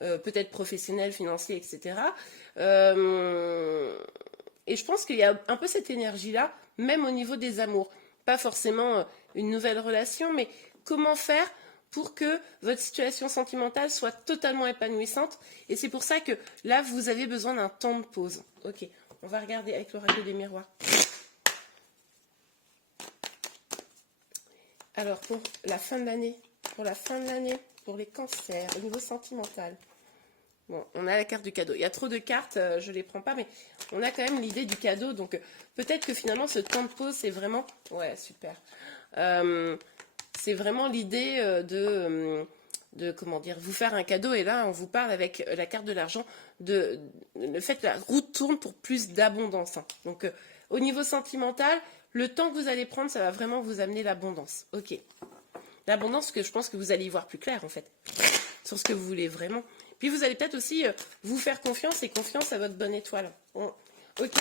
peut-être professionnel, financier, etc. Et je pense qu'il y a un peu cette énergie-là, même au niveau des amours. Pas forcément une nouvelle relation, mais comment faire pour que votre situation sentimentale soit totalement épanouissante. Et c'est pour ça que là, vous avez besoin d'un temps de pause. Ok, on va regarder avec l'oracle des miroirs. Alors, pour la fin de l'année, pour les cancers, au niveau sentimental. Bon, on a la carte du cadeau. Il y a trop de cartes, je ne les prends pas, mais On a quand même l'idée du cadeau, donc peut-être que finalement ce temps de pause, c'est vraiment... Ouais, super. C'est vraiment l'idée comment dire, vous faire un cadeau, et là on vous parle avec la carte de l'argent de le fait que la roue tourne pour plus d'abondance, hein. Donc au niveau sentimental, le temps que vous allez prendre, ça va vraiment vous amener l'abondance. Ok. L'abondance, que je pense que vous allez y voir plus clair en fait, sur ce que vous voulez vraiment. Puis vous allez peut-être aussi vous faire confiance et confiance à votre bonne étoile. Bon. Ok.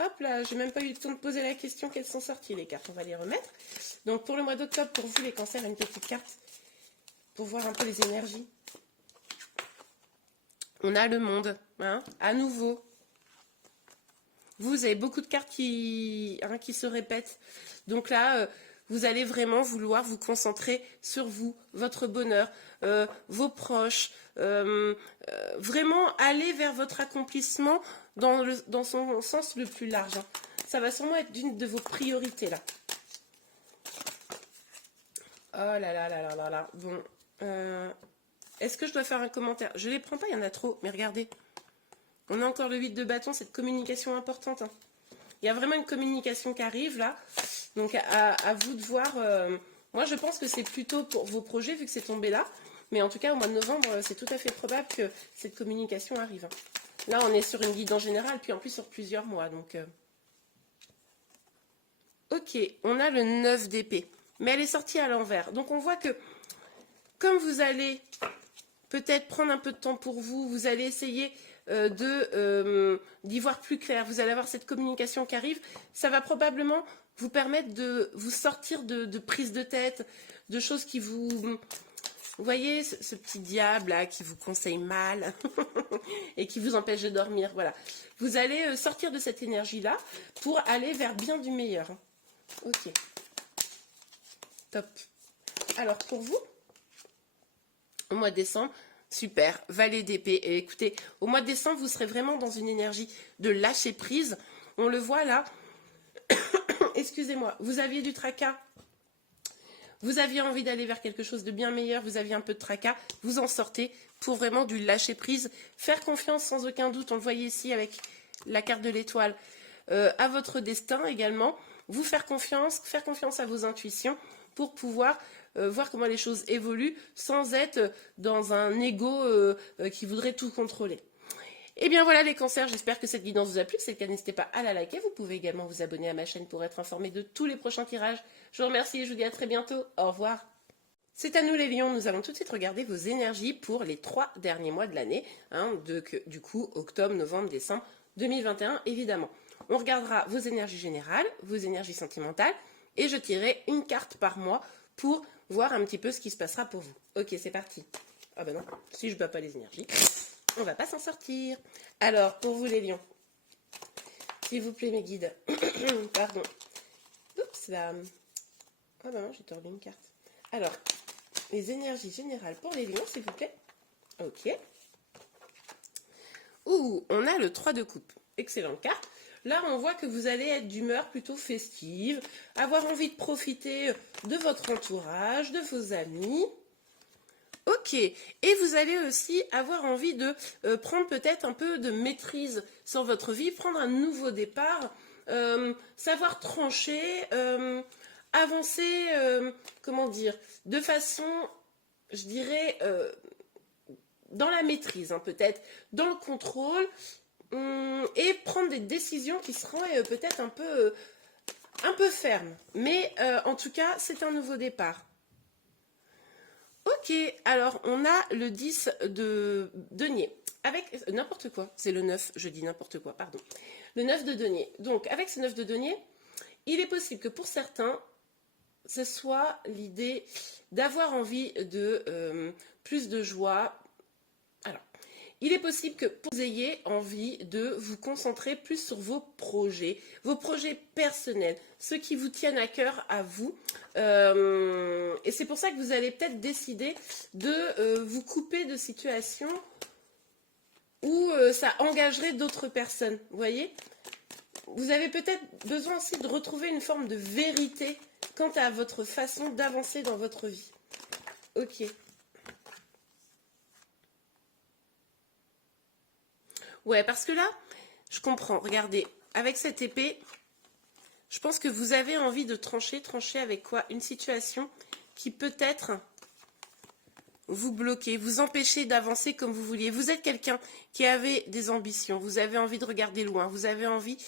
Hop là, j'ai même pas eu le temps de poser la question qu'elles sont sorties les cartes. On va les remettre. Donc pour le mois d'octobre, pour vous les cancers, une petite carte pour voir un peu les énergies. On a le monde, hein, à nouveau. Vous avez beaucoup de cartes qui se répètent. Donc là, vous allez vraiment vouloir vous concentrer sur vous, votre bonheur, vos proches. Vraiment aller vers votre accomplissement dans son sens le plus large, hein. Ça va sûrement être d'une de vos priorités là. Oh là là là là là là. Bon. Est-ce que je dois faire un commentaire? Je les prends pas, il y en a trop. Mais regardez. On a encore le 8 de bâton, cette communication importante, hein. Il y a vraiment une communication qui arrive là. Donc à vous de voir. Moi je pense que c'est plutôt pour vos projets vu que c'est tombé là. Mais en tout cas au mois de novembre, c'est tout à fait probable que cette communication arrive, hein. Là on est sur une guide en général, puis en plus sur plusieurs mois. Donc ok, on a le 9 d'épée. Mais elle est sortie à l'envers. Donc on voit que comme vous allez peut-être prendre un peu de temps pour vous, vous allez essayer d'y voir plus clair, vous allez avoir cette communication qui arrive, ça va probablement vous permettre de vous sortir de prises de tête, de choses qui vous... Vous voyez, ce petit diable là qui vous conseille mal et qui vous empêche de dormir, voilà. Vous allez sortir de cette énergie-là pour aller vers bien du meilleur, hein. Ok. Top. Alors pour vous, au mois de décembre, super, valet d'épée. Et écoutez, au mois de décembre, vous serez vraiment dans une énergie de lâcher prise. On le voit là. Excusez-moi, vous aviez du tracas. Vous aviez envie d'aller vers quelque chose de bien meilleur. Vous aviez un peu de tracas. Vous en sortez pour vraiment du lâcher prise. Faire confiance sans aucun doute. On le voyait ici avec la carte de l'étoile. À votre destin également. Vous faire confiance à vos intuitions pour pouvoir... voir comment les choses évoluent sans être dans un ego qui voudrait tout contrôler. Et bien voilà les cancers, j'espère que cette guidance vous a plu. Si c'est le cas, n'hésitez pas à la liker. Vous pouvez également vous abonner à ma chaîne pour être informé de tous les prochains tirages. Je vous remercie et je vous dis à très bientôt. Au revoir. C'est à nous les lions, nous allons tout de suite regarder vos énergies pour les 3 derniers mois de l'année, hein, du coup octobre, novembre, décembre 2021 évidemment. On regardera vos énergies générales, vos énergies sentimentales et je tirerai une carte par mois pour voir un petit peu ce qui se passera pour vous. Ok, c'est parti. Ah ben non, si je ne bats pas les énergies, on va pas s'en sortir. Alors, pour vous les lions, s'il vous plaît mes guides, pardon. Oups là. Ah ben non, j'ai tordu une carte. Alors, les énergies générales pour les lions, s'il vous plaît. Ok. Ouh, on a le 3 de coupe. Excellente carte. Là, on voit que vous allez être d'humeur plutôt festive, avoir envie de profiter de votre entourage, de vos amis. Ok, et vous allez aussi avoir envie de prendre peut-être un peu de maîtrise sur votre vie, prendre un nouveau départ, savoir trancher, avancer, comment dire, de façon, je dirais, dans la maîtrise, hein, peut-être, dans le contrôle, et prendre des décisions qui seront peut-être un peu fermes. Mais en tout cas, c'est un nouveau départ. Ok, alors on a le 10 de denier. Avec n'importe quoi, c'est le 9, je dis n'importe quoi, pardon. Le 9 de denier. Donc avec ce 9 de denier, il est possible que pour certains, ce soit l'idée d'avoir envie de plus de joie. Alors, il est possible que vous ayez envie de vous concentrer plus sur vos projets personnels, ceux qui vous tiennent à cœur à vous. Et c'est pour ça que vous allez peut-être décider de vous couper de situations où ça engagerait d'autres personnes. Vous voyez ? Vous avez peut-être besoin aussi de retrouver une forme de vérité quant à votre façon d'avancer dans votre vie. Ok. Ouais, parce que là, je comprends. Regardez, avec cette épée, je pense que vous avez envie de trancher. Trancher avec quoi? Une situation qui peut-être vous bloquer, vous empêcher d'avancer comme vous vouliez. Vous êtes quelqu'un qui avait des ambitions, vous avez envie de regarder loin, vous avez envie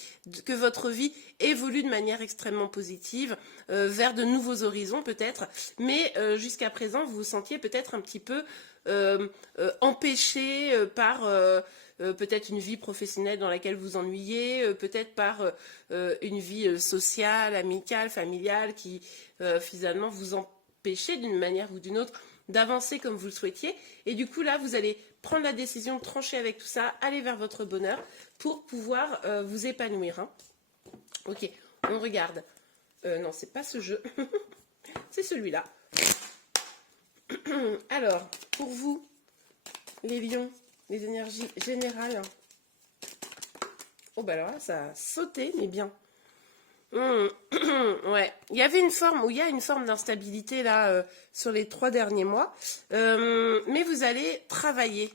que votre vie évolue de manière extrêmement positive, vers de nouveaux horizons peut-être, mais jusqu'à présent, vous vous sentiez peut-être un petit peu empêché par... peut-être une vie professionnelle dans laquelle vous ennuyez, peut-être par une vie sociale, amicale, familiale qui finalement vous empêchait d'une manière ou d'une autre d'avancer comme vous le souhaitiez. Et du coup, là, vous allez prendre la décision de trancher avec tout ça, aller vers votre bonheur pour pouvoir vous épanouir. Hein. Ok, on regarde. Non, c'est pas ce jeu. C'est celui-là. Alors, pour vous, les lions, les énergies générales. Oh, bah alors là, ça a sauté, mais bien. Ouais, il y avait une forme, où il y a une forme d'instabilité là sur les 3 derniers mois, mais vous allez travailler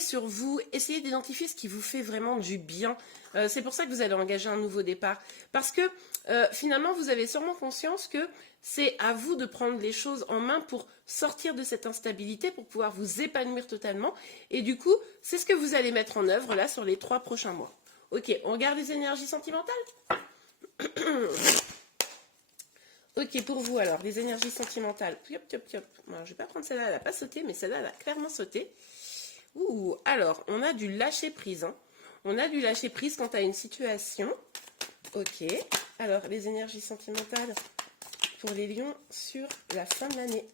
sur vous, essayer d'identifier ce qui vous fait vraiment du bien. C'est pour ça que vous allez engager un nouveau départ, parce que finalement vous avez sûrement conscience que c'est à vous de prendre les choses en main pour sortir de cette instabilité, pour pouvoir vous épanouir totalement, et du coup c'est ce que vous allez mettre en œuvre là sur les 3 prochains mois. Ok, on regarde les énergies sentimentales. Ok, pour vous alors, les énergies sentimentales. Yop, yop, yop. Alors, je vais pas prendre celle-là, elle n'a pas sauté, mais celle-là, elle a clairement sauté. Ouh, alors, on a du lâcher prise. Hein. On a du lâcher prise quant à une situation. Ok, alors, les énergies sentimentales pour les lions sur la fin de l'année.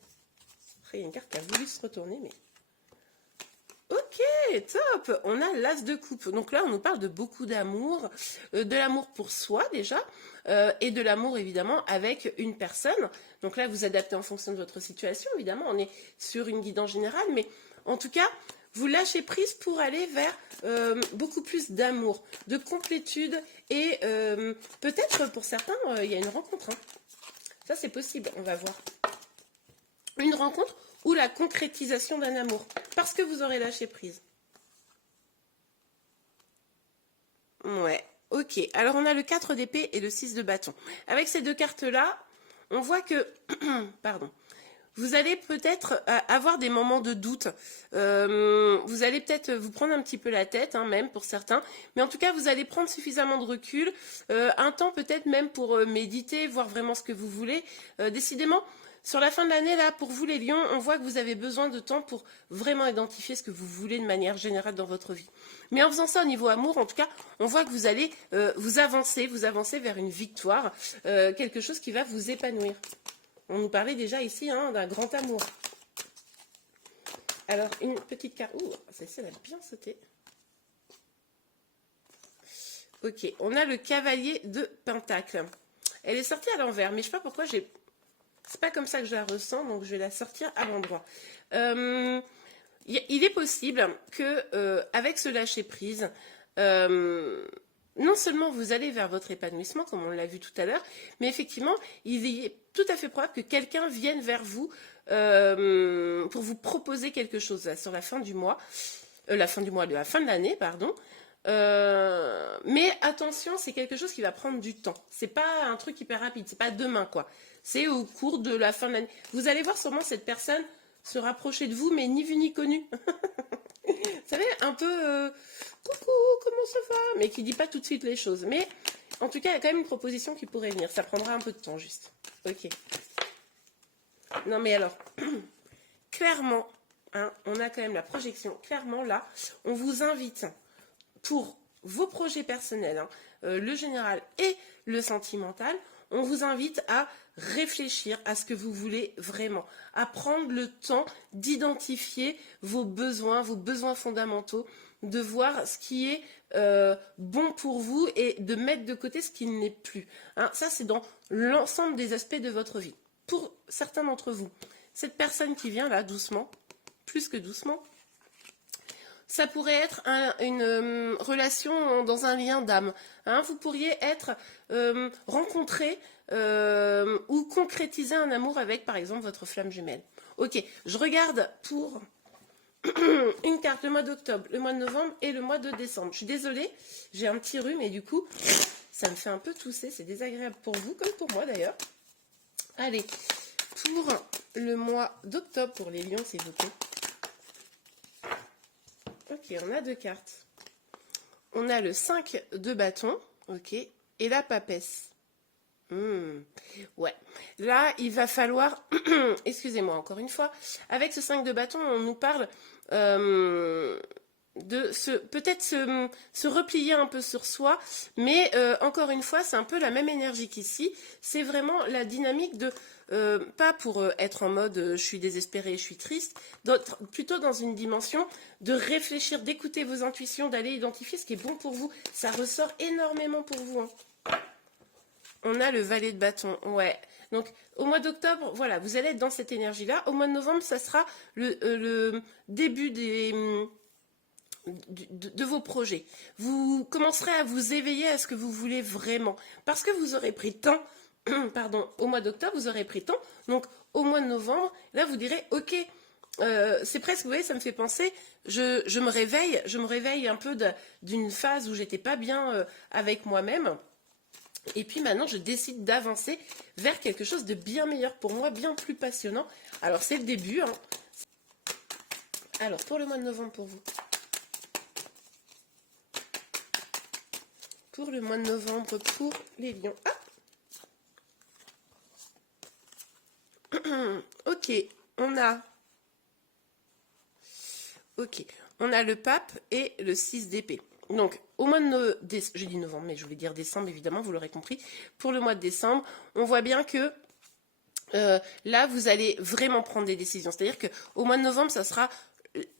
Après, il y a une carte qui a voulu se retourner, mais... Ok, top. On a l'as de coupe. Donc là, on nous parle de beaucoup d'amour, de l'amour pour soi déjà, et de l'amour évidemment avec une personne. Donc là, vous adaptez en fonction de votre situation, évidemment. On est sur une guidance générale, mais en tout cas, vous lâchez prise pour aller vers beaucoup plus d'amour, de complétude, et peut-être pour certains, il y a une rencontre. Hein. Ça, c'est possible, on va voir. Une rencontre ou la concrétisation d'un amour, parce que vous aurez lâché prise. Ouais, ok. Alors, on a le 4 d'épée et le 6 de bâton. Avec ces deux cartes-là, on voit que... Pardon. Vous allez peut-être avoir des moments de doute. Vous allez peut-être vous prendre un petit peu la tête, hein, même pour certains. Mais en tout cas, vous allez prendre suffisamment de recul. Un temps peut-être même pour méditer, voir vraiment ce que vous voulez. Décidément... Sur la fin de l'année, là, pour vous les lions, on voit que vous avez besoin de temps pour vraiment identifier ce que vous voulez de manière générale dans votre vie. Mais en faisant ça au niveau amour, en tout cas, on voit que vous allez vous avancer vers une victoire, quelque chose qui va vous épanouir. On nous parlait déjà ici hein, d'un grand amour. Alors, une petite carte... Ouh, celle-ci, elle a bien sauté. Ok, on a le cavalier de Pentacle. Elle est sortie à l'envers, mais je ne sais pas pourquoi j'ai... C'est pas comme ça que je la ressens, donc je vais la sortir à l'endroit. Il est possible que, avec ce lâcher prise, non seulement vous allez vers votre épanouissement, comme on l'a vu tout à l'heure, mais effectivement, il est tout à fait probable que quelqu'un vienne vers vous pour vous proposer quelque chose là, sur la fin du mois, de la fin de l'année, pardon. Mais attention, c'est quelque chose qui va prendre du temps. C'est pas un truc hyper rapide, c'est pas demain quoi. C'est au cours de la fin de l'année. Vous allez voir sûrement cette personne se rapprocher de vous, mais ni vu ni connu. Vous savez, un peu coucou, comment ça va? Mais qui dit pas tout de suite les choses. Mais en tout cas, il y a quand même une proposition qui pourrait venir. Ça prendra un peu de temps juste. Ok. Non mais alors, clairement, hein, on a quand même la projection. Clairement là, on vous invite pour vos projets personnels, hein, le général et le sentimental, on vous invite à réfléchir à ce que vous voulez vraiment, à prendre le temps d'identifier vos besoins fondamentaux, de voir ce qui est bon pour vous et de mettre de côté ce qui ne l'est plus. Hein, ça, c'est dans l'ensemble des aspects de votre vie. Pour certains d'entre vous, cette personne qui vient là, doucement, plus que doucement, ça pourrait être une relation dans un lien d'âme. Hein, vous pourriez être rencontré ou concrétiser un amour avec, par exemple, votre flamme jumelle. Ok, je regarde pour une carte le mois d'octobre, le mois de novembre et le mois de décembre. Je suis désolée, j'ai un petit rhume et du coup, ça me fait un peu tousser. C'est désagréable pour vous, comme pour moi d'ailleurs. Allez, pour le mois d'octobre, pour les lions, s'il vous plaît. Ok, on a 2 cartes. On a le 5 de bâton, ok, et la papesse. Ouais, là, il va falloir, excusez-moi encore une fois, avec ce 5 de bâton, on nous parle de peut-être se replier un peu sur soi, mais encore une fois, c'est un peu la même énergie qu'ici. C'est vraiment la dynamique de, pas pour être en mode je suis désespérée, je suis triste, plutôt dans une dimension de réfléchir, d'écouter vos intuitions, d'aller identifier ce qui est bon pour vous. Ça ressort énormément pour vous, hein. On a le valet de bâton, ouais. Donc, au mois d'octobre, voilà, vous allez être dans cette énergie-là. Au mois de novembre, ça sera le début de vos projets. Vous commencerez à vous éveiller à ce que vous voulez vraiment. Parce que vous aurez pris le temps, pardon, au mois d'octobre, vous aurez pris le temps. Donc, au mois de novembre, là, vous direz, ok, c'est presque, vous voyez, ça me fait penser, je me réveille un peu d'une phase où j'étais pas bien avec moi-même. Et puis maintenant, je décide d'avancer vers quelque chose de bien meilleur pour moi, bien plus passionnant. Alors, c'est le début, hein. Alors, pour le mois de novembre, pour vous. Pour le mois de novembre, pour les lions. Ah ok, on a... Ok, on a le pape et le 6 d'épée. Donc, au mois de j'ai dit novembre, mais je voulais dire décembre, évidemment, vous l'aurez compris. Pour le mois de décembre, on voit bien que là, vous allez vraiment prendre des décisions. C'est-à-dire qu'au mois de novembre, ça sera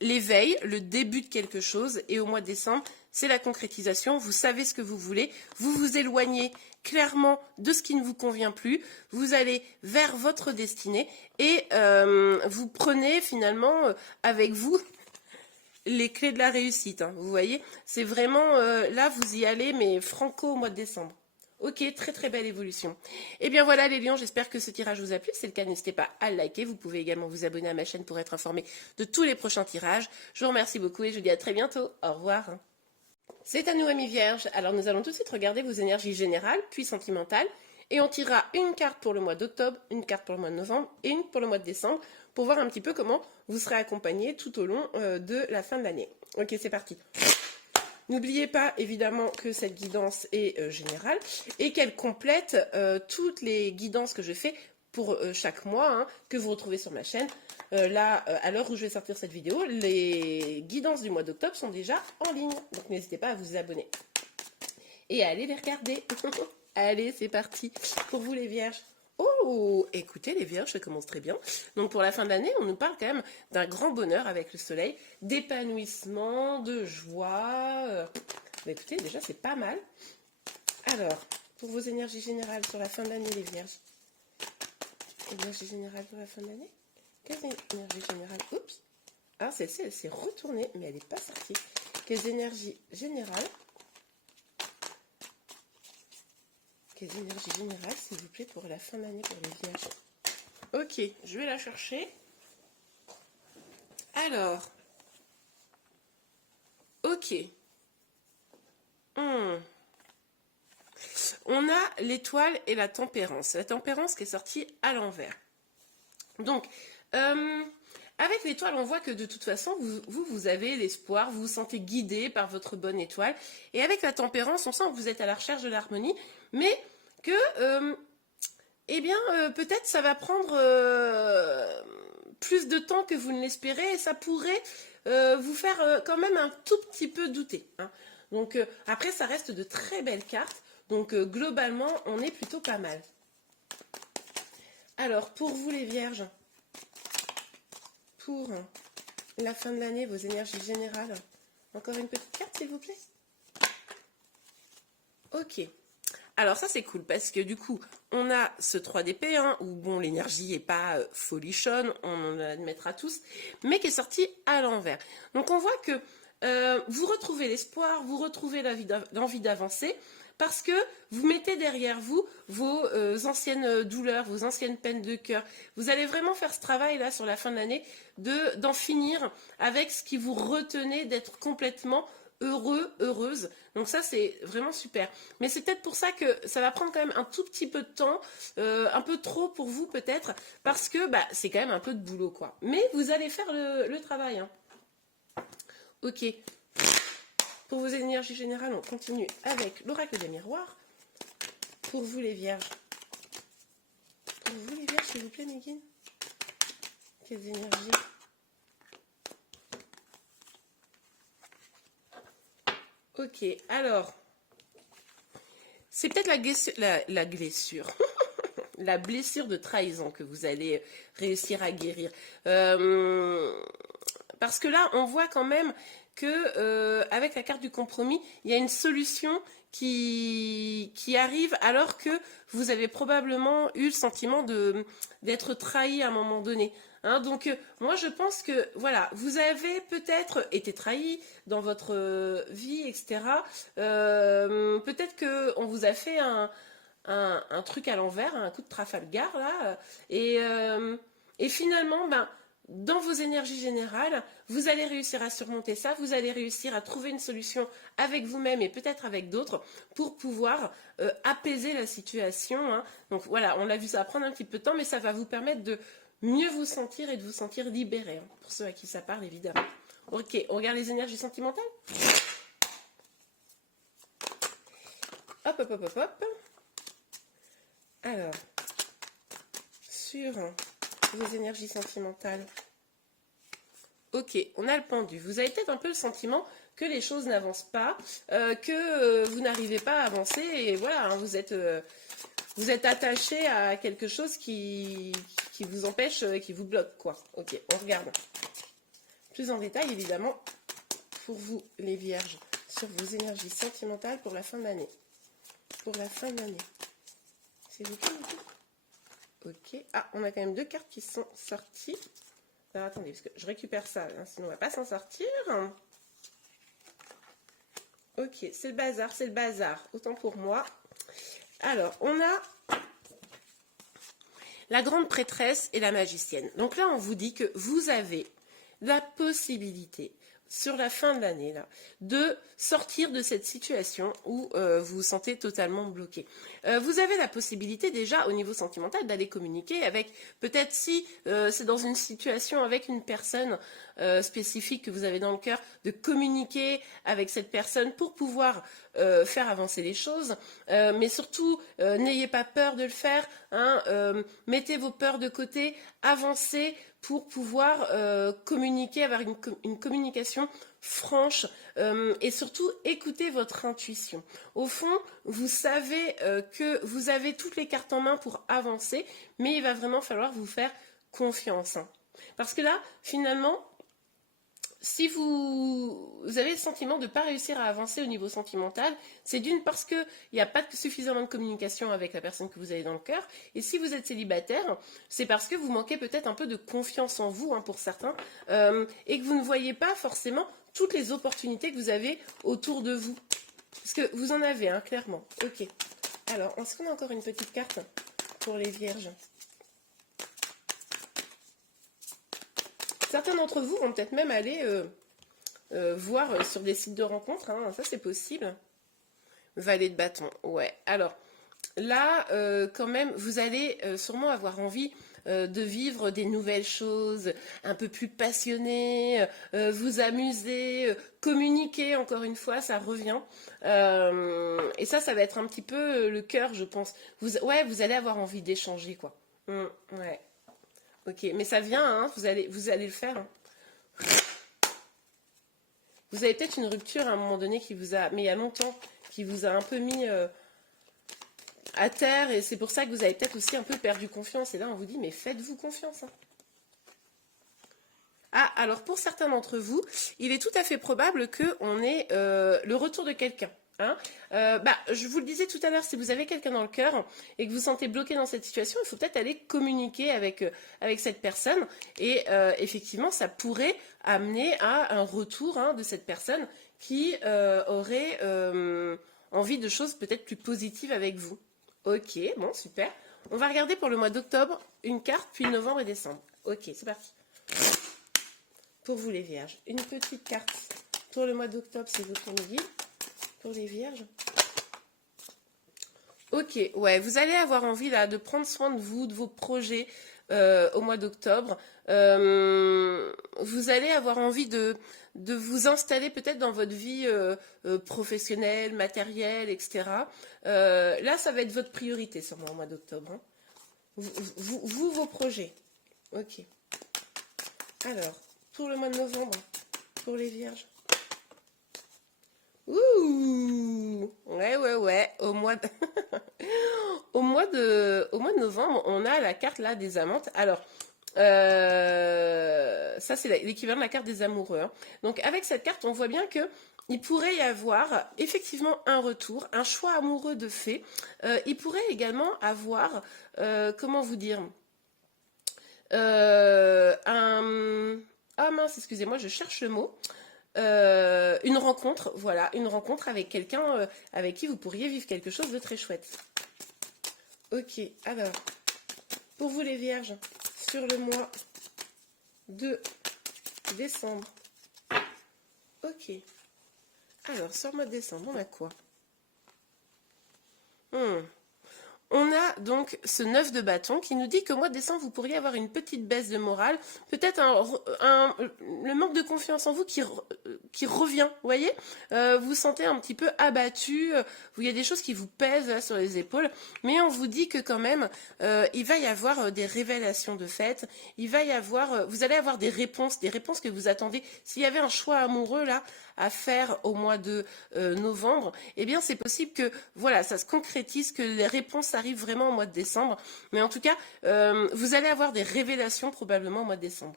l'éveil, le début de quelque chose. Et au mois de décembre, c'est la concrétisation. Vous savez ce que vous voulez. Vous vous éloignez clairement de ce qui ne vous convient plus. Vous allez vers votre destinée. Et vous prenez finalement avec vous les clés de la réussite, hein, vous voyez, c'est vraiment, là, vous y allez, mais franco au mois de décembre. Ok, très très belle évolution. Et bien voilà les lions, j'espère que ce tirage vous a plu. Si c'est le cas, n'hésitez pas à le liker. Vous pouvez également vous abonner à ma chaîne pour être informé de tous les prochains tirages. Je vous remercie beaucoup et je vous dis à très bientôt. Au revoir. C'est à nous, amis vierges. Alors nous allons tout de suite regarder vos énergies générales, puis sentimentales. Et on tirera une carte pour le mois d'octobre, une carte pour le mois de novembre et une pour le mois de décembre pour voir un petit peu comment vous serez accompagné tout au long de la fin de l'année. Ok, c'est parti. N'oubliez pas évidemment que cette guidance est générale et qu'elle complète toutes les guidances que je fais pour chaque mois, hein, que vous retrouvez sur ma chaîne. Là, à l'heure où je vais sortir cette vidéo, les guidances du mois d'octobre sont déjà en ligne. Donc n'hésitez pas à vous abonner et à aller les regarder. Allez, c'est parti pour vous les vierges. Oh, écoutez les vierges, ça commence très bien. Donc pour la fin de l'année, on nous parle quand même d'un grand bonheur avec le soleil, d'épanouissement, de joie. Écoutez, déjà c'est pas mal. Alors, pour vos énergies générales sur la fin de l'année, les vierges. Énergie générale pour la fin de l'année. Quelles énergies générales? Oups. Ah, celle-ci, elle s'est retournée, mais elle n'est pas sortie. Quelles énergies générales? Quelles énergies générales, s'il vous plaît, pour la fin d'année pour les vierges? Ok, je vais la chercher. Alors. Ok. On a l'étoile et la tempérance. La tempérance qui est sortie à l'envers. Donc, avec l'étoile, on voit que de toute façon, vous avez l'espoir, vous vous sentez guidé par votre bonne étoile. Et avec la tempérance, on sent que vous êtes à la recherche de l'harmonie, mais que, eh bien, peut-être ça va prendre plus de temps que vous ne l'espérez et ça pourrait vous faire quand même un tout petit peu douter, hein. Donc, après, ça reste de très belles cartes. Donc, globalement, on est plutôt pas mal. Alors, pour vous les vierges, pour la fin de l'année, vos énergies générales, encore une petite carte, s'il vous plaît. Ok. Alors ça c'est cool parce que du coup on a ce 3 d'épée hein, où bon l'énergie n'est pas folichonne, on admettra tous, mais qui est sorti à l'envers. Donc on voit que vous retrouvez l'espoir, vous retrouvez l'envie d'avancer. parce que vous mettez derrière vous vos anciennes douleurs, vos anciennes peines de cœur. Vous allez vraiment faire ce travail là sur la fin de l'année d'en finir avec ce qui vous retenait d'être complètement heureux, heureuse. Donc ça, c'est vraiment super. Mais c'est peut-être pour ça que ça va prendre quand même un tout petit peu de temps, un peu trop pour vous peut-être, parce que bah, c'est quand même un peu de boulot, quoi. Mais vous allez faire le travail. Hein. Ok. Pour vos énergies générales, on continue avec l'oracle des miroirs. Pour vous les vierges. Pour vous les vierges, s'il vous plaît, Megan. Quelles énergies? Ok, alors, c'est peut-être la blessure, la blessure de trahison que vous allez réussir à guérir. Parce que là, on voit quand même que avec la carte du compromis, il y a une solution qui arrive alors que vous avez probablement eu le sentiment d'être trahi à un moment donné. Hein, donc moi je pense que voilà, vous avez peut-être été trahi dans votre vie, etc. Peut-être qu'on vous a fait un truc à l'envers, un coup de Trafalgar là, et finalement, ben, dans vos énergies générales, vous allez réussir à surmonter ça, vous allez réussir à trouver une solution avec vous-même et peut-être avec d'autres pour pouvoir apaiser la situation. Hein. Donc voilà, on l'a vu, ça va prendre un petit peu de temps, mais ça va vous permettre de mieux vous sentir et de vous sentir libéré, hein, pour ceux à qui ça parle évidemment. Ok, on regarde les énergies sentimentales. Hop, hop, hop, hop, hop. Alors, sur vos énergies sentimentales. Ok, on a le pendu. Vous avez peut-être un peu le sentiment que les choses n'avancent pas, que vous n'arrivez pas à avancer et voilà, hein, vous êtes attaché à quelque chose qui vous empêche, qui vous bloque, quoi. Ok, on regarde. Plus en détail, évidemment, pour vous, les vierges, sur vos énergies sentimentales pour la fin de l'année. Pour la fin de l'année. S'il vous plaît. Ok. Ah, on a quand même 2 cartes qui sont sorties. Alors, attendez, parce que je récupère ça, hein, sinon on va pas s'en sortir. Ok, c'est le bazar, autant pour moi. Alors, on a la grande prêtresse et la magicienne. Donc là, on vous dit que vous avez la possibilité, sur la fin de l'année, là, de sortir de cette situation où vous vous sentez totalement bloqué. Vous avez la possibilité déjà, au niveau sentimental, d'aller communiquer avec, peut-être si c'est dans une situation avec une personne spécifique que vous avez dans le cœur, de communiquer avec cette personne pour pouvoir faire avancer les choses. Mais surtout, n'ayez pas peur de le faire. Hein, mettez vos peurs de côté, avancez pour pouvoir communiquer, avoir une communication franche et surtout écoutez votre intuition. Au fond, vous savez que vous avez toutes les cartes en main pour avancer, mais il va vraiment falloir vous faire confiance. Hein. Parce que là, finalement, si vous avez le sentiment de ne pas réussir à avancer au niveau sentimental, c'est d'une parce qu'il n'y a pas suffisamment de communication avec la personne que vous avez dans le cœur. Et si vous êtes célibataire, c'est parce que vous manquez peut-être un peu de confiance en vous, hein, pour certains, et que vous ne voyez pas forcément toutes les opportunités que vous avez autour de vous. Parce que vous en avez, hein, clairement. Ok. Alors, est-ce qu'on a encore une petite carte pour les vierges ? Certains d'entre vous vont peut-être même aller voir sur des sites de rencontres, hein, ça c'est possible. Valet de bâton, ouais. Alors là, quand même, vous allez sûrement avoir envie de vivre des nouvelles choses, un peu plus passionné, vous amuser, communiquer, encore une fois, ça revient. Et ça va être un petit peu le cœur, je pense. Vous allez avoir envie d'échanger, quoi. Ouais. Ok, mais ça vient, hein, vous allez le faire. Hein. Vous avez peut-être une rupture à un moment donné mais il y a longtemps, qui vous a un peu mis à terre, et c'est pour ça que vous avez peut-être aussi un peu perdu confiance. Et là, on vous dit, mais faites-vous confiance. Hein. Ah, alors pour certains d'entre vous, il est tout à fait probable qu'on ait le retour de quelqu'un. Hein. Je vous le disais tout à l'heure, si vous avez quelqu'un dans le cœur et que vous sentez bloqué dans cette situation, il faut peut-être aller communiquer avec cette personne. Et effectivement, ça pourrait amener à un retour, hein, de cette personne qui aurait envie de choses peut-être plus positives avec vous. Ok, bon, super. On va regarder pour le mois d'octobre une carte, puis novembre et décembre. Ok, c'est parti. Pour vous les vierges, une petite carte pour le mois d'octobre, c'est votre guide. Pour les vierges. Ok, ouais, vous allez avoir envie là de prendre soin de vous, de vos projets au mois d'octobre. Vous allez avoir envie de vous installer peut-être dans votre vie professionnelle, matérielle, etc. Là, ça va être votre priorité, sûrement, au mois d'octobre. Hein. Vos projets. Ok. Alors, pour le mois de novembre, pour les vierges. Ouh! Ouais. Au mois de... au mois de novembre, on a la carte là des amantes. Alors, ça c'est l'équivalent de la carte des amoureux. Hein. Donc avec cette carte, on voit bien que il pourrait y avoir effectivement un retour, un choix amoureux de fait. Il pourrait également avoir, comment vous dire, un... Ah mince, excusez-moi, je cherche le mot. Une rencontre, voilà, une rencontre avec quelqu'un avec qui vous pourriez vivre quelque chose de très chouette. Ok, alors, pour vous les vierges, sur le mois de décembre. Ok. Alors, sur le mois de décembre, on a quoi? On a donc ce 9 de bâton qui nous dit qu'au mois de décembre, vous pourriez avoir une petite baisse de morale, peut-être le manque de confiance en vous qui revient, vous voyez, vous sentez un petit peu abattu, il y a des choses qui vous pèsent là, sur les épaules, mais on vous dit que quand même, il va y avoir des révélations de fait, il va y avoir, vous allez avoir des réponses que vous attendez. S'il y avait un choix amoureux là, à faire au mois de novembre, eh bien c'est possible que voilà, ça se concrétise, que les réponses arrivent vraiment au mois de décembre. Mais en tout cas, vous allez avoir des révélations probablement au mois de décembre.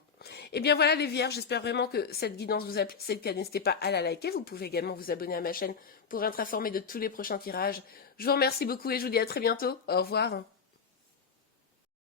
Et bien voilà les vierges, j'espère vraiment que cette guidance vous a plu. Si c'est le cas, n'hésitez pas à la liker. Vous pouvez également vous abonner à ma chaîne pour être informé de tous les prochains tirages. Je vous remercie beaucoup et je vous dis à très bientôt. Au revoir.